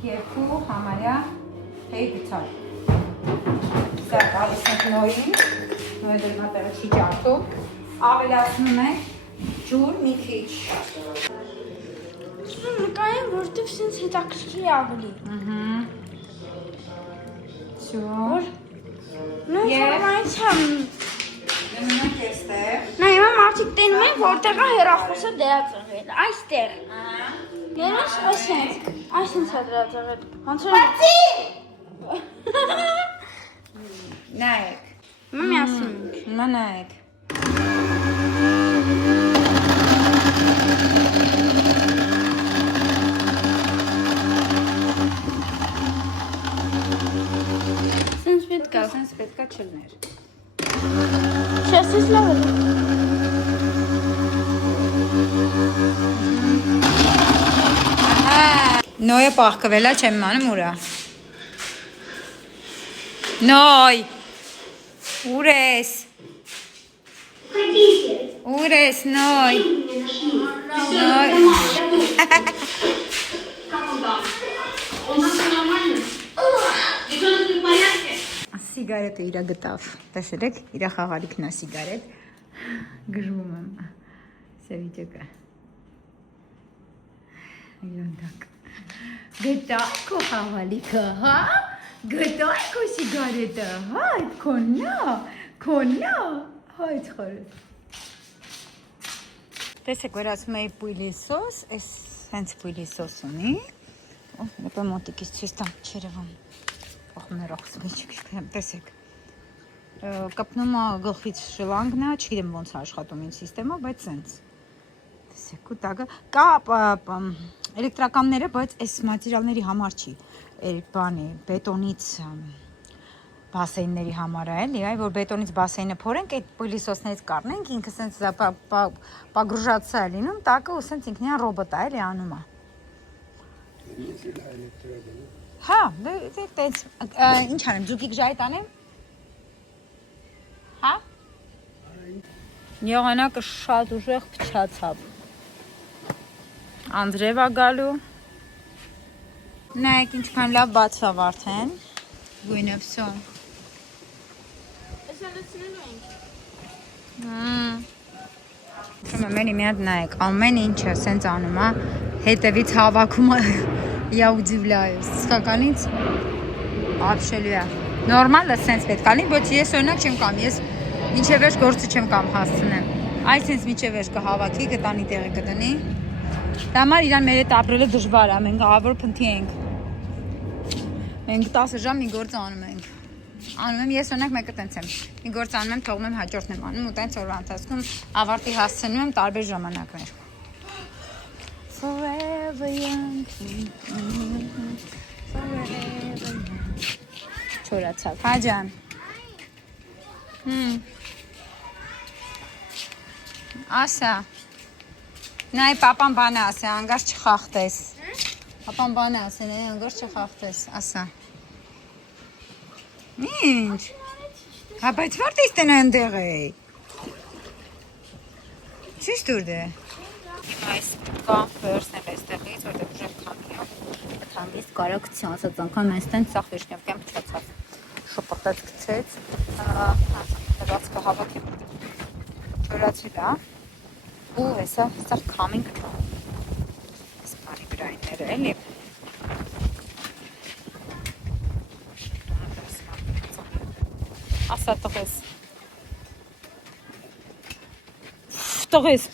երկու համարյա հեի գծար։ Սա կալիս ենք նոյին, նոյը դրմատերը չի ճարդում, ավելացնում ենք ջուր մի քիչ։ Նկային, որտև սենց հետաքրքիր է ավելի։ Ջուր։ Նույնից եմ։ Դեմնակ եստեղ։ Նա հիմա մարդիկ տենում են, որտեղ է հեռախոսը դրած եղել, այստեղ։ Երես այսենց է դրած եղել։ Բացի։ Նայեք։ Հիմա միասին ենք։ Հիմա նայեք։ Սենց պետք է։ Սենց պետքա չլներ։ Չես ես լավ է։ Նոյը պահկվել է, չեմ իմանում ուրա։ Նոյ։ Ուր ես։ Ուր ես, Նոյ։ Նոյ։ Սիգարետը իրա գտավ, տեսել եք, իրա խաղալիքն է սիգարետ, գժվում եմ, սևիճեկը, իրանտակ, գտա քո խաղալիքը, հա, գտա քո սիգարետը, հա, այդ քոննա, հա, այդ խորդ, տեսեք, որ ասում էի պույլիսոս, ես հենց պույլիսոս ունի, նեպե մոտիկից ցույց տամ, չերևում, տեսեք, կպնում է գլխից շլանգն է, չգիտեմ ոնց է աշխատում ինձ սիստեմը, բայց սենց, տեսեք, ու տագը, կա էլեկտրականները, բայց այս մատերիալների համար չի, բանի, բետոնից բասեյնների համար է, այ որ բետոնից բասեյնը փորենք, այդ պույլիսոսներից կառնենք, ինքը սենց պագրուժացա է լինում, տակը ու սենց ինքնյան ռոբոտ է, էլի անում է։ Հա, տենց, ինչ անեմ, ձուկիկ ժայտ անեմ, հա, եղանակը շատ ուժեղ պչացավ, Անդրև է գալու, նայեք ինչքան լավ բացավ արդեն, գույնը վսո, Ես ալեցնելու ենք, մենի միատ նայեք, ամեն ինչը սենց անում է, հետևից հավաքում է, Я удивляюсь. Սկականից ապշելու է։ Նորմալը սենց պետք ալին, բայց ես օրինակ չեմ կամ, ես մինչև վերջ գործը չեմ կամ հասցնեմ։ Այս սենց մինչև վերջ կհավաքի, կտանի տեղը կտնի։ Դա համար իրան մեր հետ ապրելը դժվար է, մենք ավոր փնթի ենք։ Մենք 10 ժամ մի գործ անում ենք։ Անում եմ, ես օրինակ մեկը տենց եմ։ Մի գործ անում եմ, թողում եմ հաջորդն եմ անում, ու տենց օրվա ընթացքում ավարտի հասցնում եմ տարբեր ժամանակներ։ Forever young, forever young. Չորացավ, հա ջան։ Ասա։ Նայ պապան բան է ասել, անգար չխախտես։ Պապան բան է ասել, անգար չխախտես, ասա։ Ինչ։ Հա բայց որտե՞ց տենա ընդեղ է։ Չիշ դուրդ է։ Այս կամ ֆերսն էլ այստեղից, որտեղ ուժեղ քամի է, այդ հանգիստ կարակցի ասած անգամ այնստեն ծախ վիշնյովկյան փչացավ, շոպոտած գցեց, տված կհավաքի չորացրի դա, ու հեսա սար քամին կթա, այս բարի գրայները էլի, ասա տղես,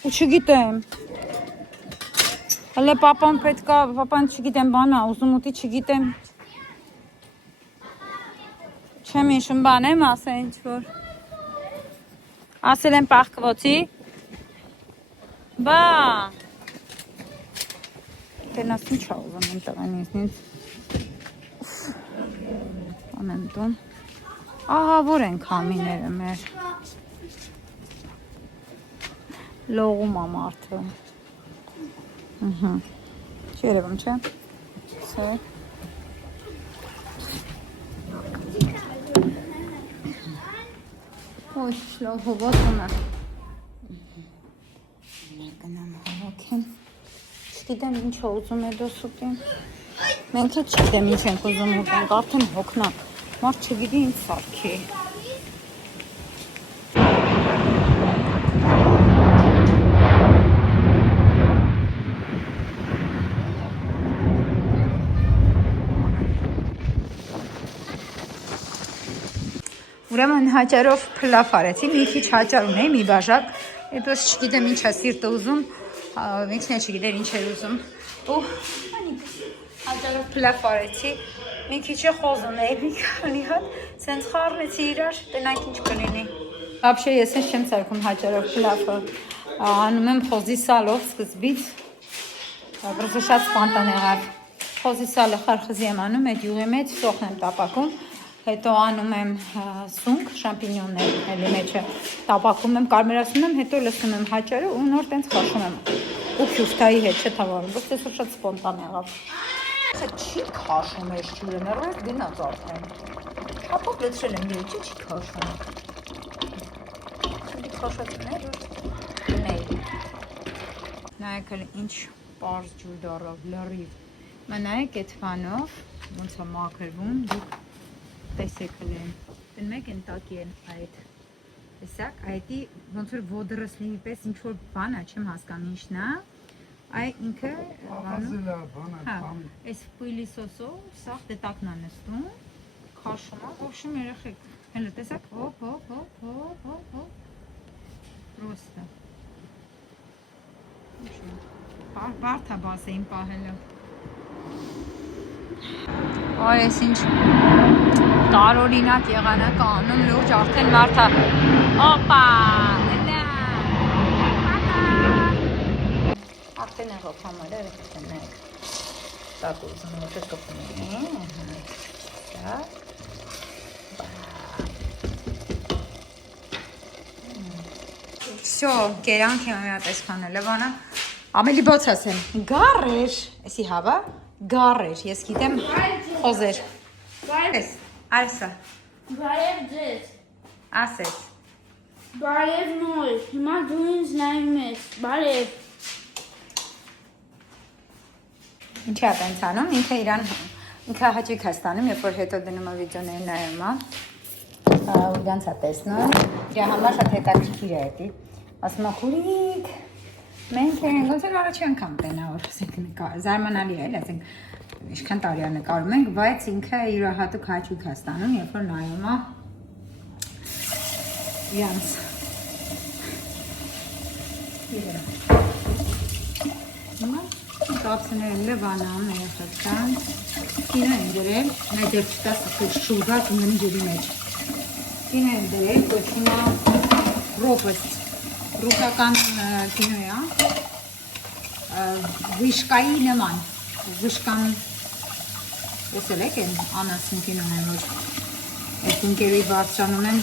ու չգիտեմ, Հələ papan պետքա, papan չգիտեմ բանա, ուզում ուտի չգիտեմ։ Չեմ իշում բան եմ ասել ինչ-որ։ Ասել եմ պաղկվոցի։ Բա։ Տենաս ինչ ա ուզում եմ տղան ինձնից։ Անեմ տուն։ Ահա որ են քամիները մեր։ Լողում ա մարդը։ Չի երևում, չէ՞։ Սա։ Ոյ, շլով հովոտում է։ Գնամ հավաքեմ։ Չգիտեմ ինչ է ուզում է դոսուտին։ Մենք էլ չգիտեմ ինչ ենք ուզում ուտենք, արդեն հոգնակ։ Մարդ չգիտի ինչ սարքի։ Ուրեմն հաճարով փլավ արեցի, մի քիչ հաճար ունեի, մի բաժակ, այդպես չգիտեմ ինչ է սիրտը ուզում, ինքն էլ չգիտեր ինչ էր ուզում, ու հաճարով փլավ արեցի, մի քիչ է խոզ ունեի, մի քանի հատ, սենց խառնեցի իրար, տնանք ինչ կլինի։ Вообще ես ես չեմ սարքում հաճարով փլավը, անում եմ խոզի սալով սկզբից, просто շատ սպանտան եղավ, խոզի սալը խարխզի եմ անում, այդ յուղի մեջ սոխն եմ տապակում, հետո անում եմ սունկ, շամպինյոններ, էլի մեջը տապակում եմ, կարմերացնում եմ, հետո լսում եմ հաճարը ու նոր տենց խաշում եմ։ Ու քյուֆտայի հետ չթավարում, բայց այսօր շատ սպոնտան եղավ։ Չի քաշում ես ջուրը, ներողեք գնաց արդեն։ Չափով լցրել եմ ջուրը, չի քաշում։ Չի քաշածներ որ գնեի։ Նայեք էլ ինչ պարզ ջուր դառավ, լրիվ։ Նայեք այդ բանով, ոնց է մաքրվում, դուք տեսեք հլեն, մեկ են տակի են այդ, տեսակ, այդի ոնց որ ոդրսլինի պես ինչ-որ բան է, չեմ հասկանում ինչն է, այ ինքը, այս պույլի սոսով, սաղ դետակն է նստում, քաշում է, ոբշում երեխեք, հելը տեսակ, հոպ, պրոստը, բարդ է բասեին պահելը, Այ ես ինչ տարօրինակ եղանակ անում լուրջ արդեն մարդը օպա արդեն եղավ համարը տնեք տակ ուզում եմ կպնում Всё, կերանք եմ մի հատ այսքան էլ բանա ամելի բոց ասեմ գարեր էսի հավա Գարեր, ես գիտեմ խոզեր։ Այսա։ Բարև ձեզ։ Ասես։ Բարև նոր, հիմա դու ինձ նայում ես, բարև։ Ինչի է տենց անում, ինքը իրան, ինքը հաճիկ է ստանում, երբ որ հետո դնում է վիդեոներ նայում, ու իրանց է տեսնում, իր համար շատ հետաքրքիր է էդի, ասում է խուրիկ, մենք ենք, ոնց էլ առաջի անգամ տենա, որ զարմանալի է, ասենք, ինչքան տարի նկարում ենք, բայց ինքը յուրահատուկ հաճույք է ստանում, երբ որ նայում է իրանց։ Կապսները լվանան, երեխական, կինո են դրել, նա դեր չտաս շուլգած ունենի ջերի մեջ։ Կինո են դրել, կոչվում է ռոպստ, ռուսական կինո է, վիշկայի նման, վիշկան, ոսել եք են անասին կինոն են, որ այդ ընկերուի բարձրանում են,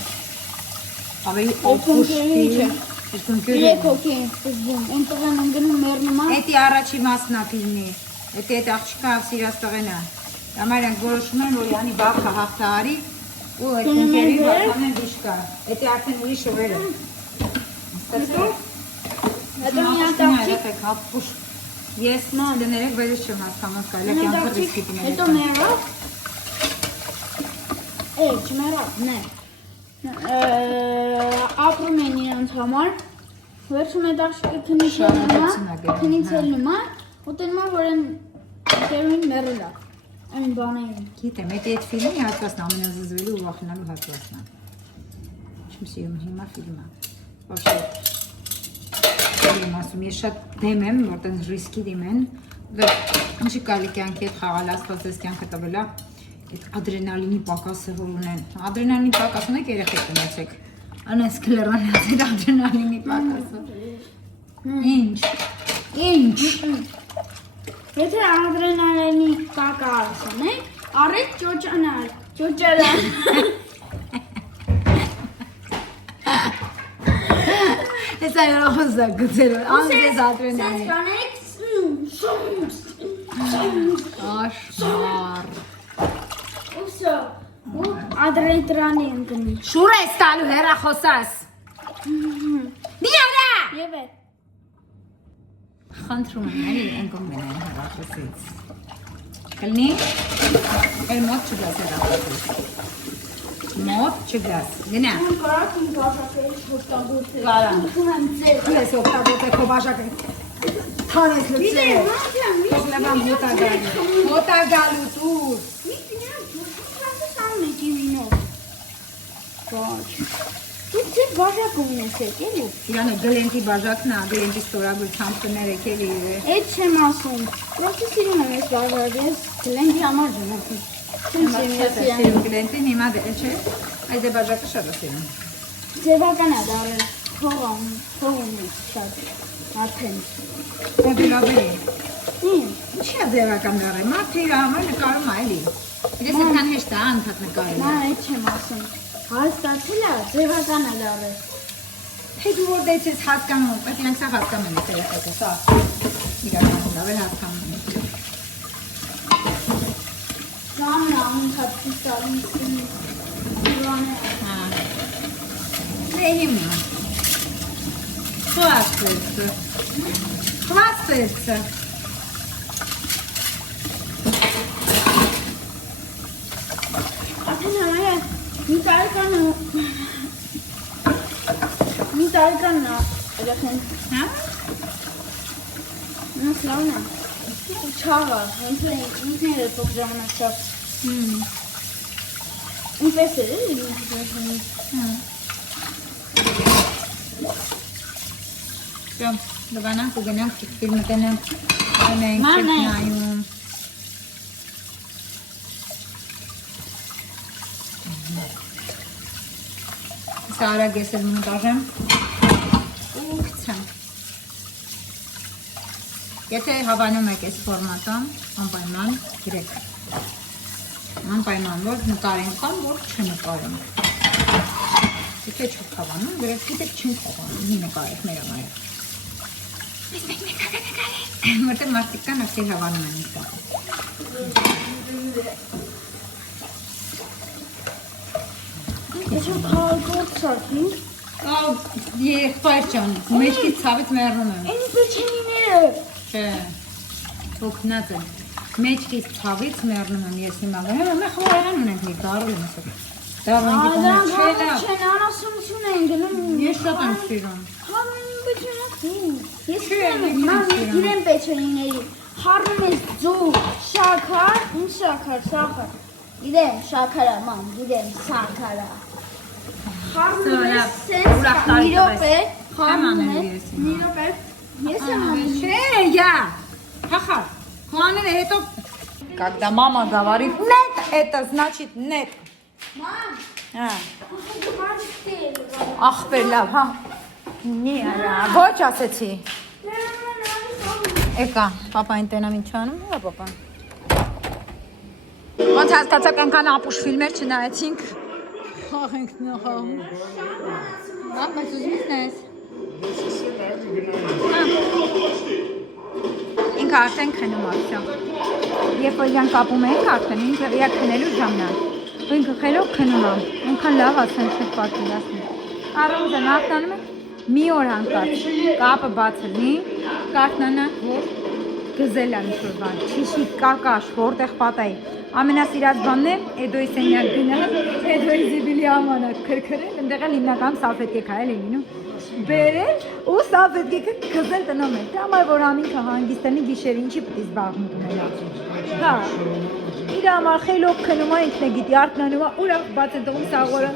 ավելի օպուշտի, Երեք հոգի են սկզբում, այնտեղ են ընգնում մեռնում է։ Էդի առաջի մասն է ֆիլմի, էդի այդ աղջիկը սիրած տղեն է։ Համար ենք որոշում են, որ յանի բախը հաղթահարի ու այդ ընկերի վարդանեն վիշկա։ Էդի արդեն ուրիշ ուղեր է։ Հետո մի ատաղջիկ։ Ես դներեք, բայց ես չեմ հասկանում, կարելի է կյանքը ռիսկի դնել։ Հետո մեռավ։ Չմեռավ, նե։ Ապրում են իրանց համար, վերջում է դաղշիկը քնից հելնում է, ու տենում է, որ են կերույն մեռել է, այն բանային։ Գիտեմ, էդի այդ ֆիլմի հատվածն ամենազզվելու ու վախենալու հատվածն է։ Չեմ սիրում հիմա ֆիլմը, ոչ եմ ասում, ես շատ դեմ եմ, որտեղ ռիսկի դեմ են, ինչի կարելի կյանքի հետ խաղալ, Աստված ես կյանքը տվել է, այդ ադրենալինի պակասը որ ունեն, ադրենալինի պակաս ունեք երեխեք ունեցեք, անես կլերանացել ադրենալինի պակասը, ինչ, Եթե ադրենալինի պակաս ունեք, առեք ճոճարան, ես այո խոզա գծերով, անձես ադրենալին, աշմար, ադրետրանի ընկնի շուր ես տալու հեռախոսաս, դիարա, Եվ է խնդրում եմ էլի ընկում մենային հեռախոսից, կլնի, էլ մոտ չգաս հեռախոսից, մոտ չգաս, գնա, Կարակ իմ բաժակերից հոտագործել Կարա։ Ուղղում ձեր ես օգտագործել քո բաժակը, թանես լծել, Պոկլավան հոտագալու տուր, Դու ձեր բաժակ ունեցեք, էլի իրանը գլենտի բաժակն է, գլենտի ստորագրությամբ կներեք էլի Էդ չեմ ասում, պրոստը սիրում եմ ես բաժակ, ես գլենտի համար ժնացում Սիրում գլենտին, հիմա դե չէ, այս դե բաժակը շատ է սիրում Ձևական է դարել, փողում ես շատ, արդեն Բաբելաբելի Ինչ Ինչի է ձևական դարը, մարդը իր համար նկարում է էլի Իրես այդքան հեշտ է անդհատ նկարել Ման էդ չեմ ասում, հաստատել է, ձևական է դարել Թե դու որ դեցես հասկանում, բայց իրանք սա հասկանում ես երեխեքը, սա իրականում լավ էլ հասկանում ես Ժամն ամունքատ պիստալին սինի, դիվանը Դե հիմա Խվաստերցը Արդեն համարը մի տարեկանն է երեխեն Հա? Նոս լավն է Չաղա, ինքն է փոք ժամանակ չավ Ինպես է Շոմ, դվանանք ու գնանք ֆիլմը տնենք, գնենք, չեք նայում Սա արագ ես էլ մոնտաժեմ ու գցեմ Եթե հավանում եք այս ֆորմատը, անպայման գրեք Անպայման, որ նկարենք կամ որ չնկարենք Եթե չեք հավանում, գրեք գիտեք չենք խողանում, մի նկարեք մեր ամայը Որտեղ մարդիկ կան, ովքեր հավանում են իսկապես Ես ու քաղաքորդ սարքին Եղբայր ջան, մեջքից ցավից մեռնում եմ Էնի պեչենիները Չէ, հոգնած եմ Մեջքից ցավից մեռնում եմ ես հիմա Մե խորան ունենք մի դարու եմ ասել Դարու Դրանք չէ լավ չեն անասունություն են գնում Ես շատ եմ սիրում Հարում պեչենացին Ես Չէ, իրեմ իրեմ պեչենիների Հարում ես ձու, շաքար, ինչ շաքար, սախար Իրեմ շաքարա, ման, իրեմ սախարա Հարում ես սենց մի րոպե Հարում ես մի րոպե Ես եմ անում Չէ, я Хахар, хуанելը հետո Когда мама говорит нет, это значит нет Մամ, Ախպեր լավ, հա Մի արա, ոչ ասեցի Եկա, պապային տենամ ինչ անում, հա պապան Ոնց հասկացակ անգան ապուշ ֆիլմեր չնայեցինք Խաղ ենք նխաղում Բապ, բայց ուզում ես նայես Ինքը արդեն քնում արդյոք Երբ որ իրան կապում ենք արդեն, ինքը իրա քնելու ժամն է Ու ինքը խելով քնում է, ինքան լավ ասեն չեք պատկերացնում Առողջը նախտանում եք մի օր հանկարծ կապը բաց լինի, կարտնանա, որ գզել է ինչ-որ բան, չիշի կակաշ, որտեղ պատայի Ամենասիրած բանն է, Էդոյի սենյակ գնալ, Էդոյի զիբիլի ամանակ քրքրել, ընդեղ էլ հիմնական սալֆետկեկ հայել է լինում Բերել ու սալֆետկեկը գզել տնոմ է, դա համար որ ամինքը հանգիստանի գիշերը ինչի պտի զբաղմուկ ունենա Հա, իր համար խելոք քնում է ինքն է գիտի, արտնանում է, ուրախ բաց է դողում սաղորը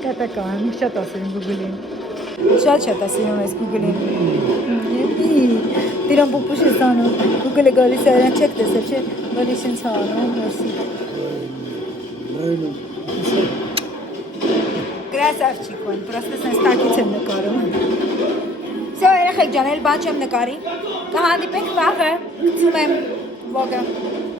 Կատական, շատ ասել եմ գուգլին Շատ շատ ասում ես Google-ին։ Դիրան փոփուշ է ստանում։ Google-ը գալիս է, այն չեք տեսել, չէ՞։ Գալիս են ցանում, մերսի։ Красавчик он, просто ստակից եմ նկարում։ Всё, երեխեք ջան, էլ բան չեմ նկարի։ Կհանդիպենք վաղը, գցում եմ վոգը։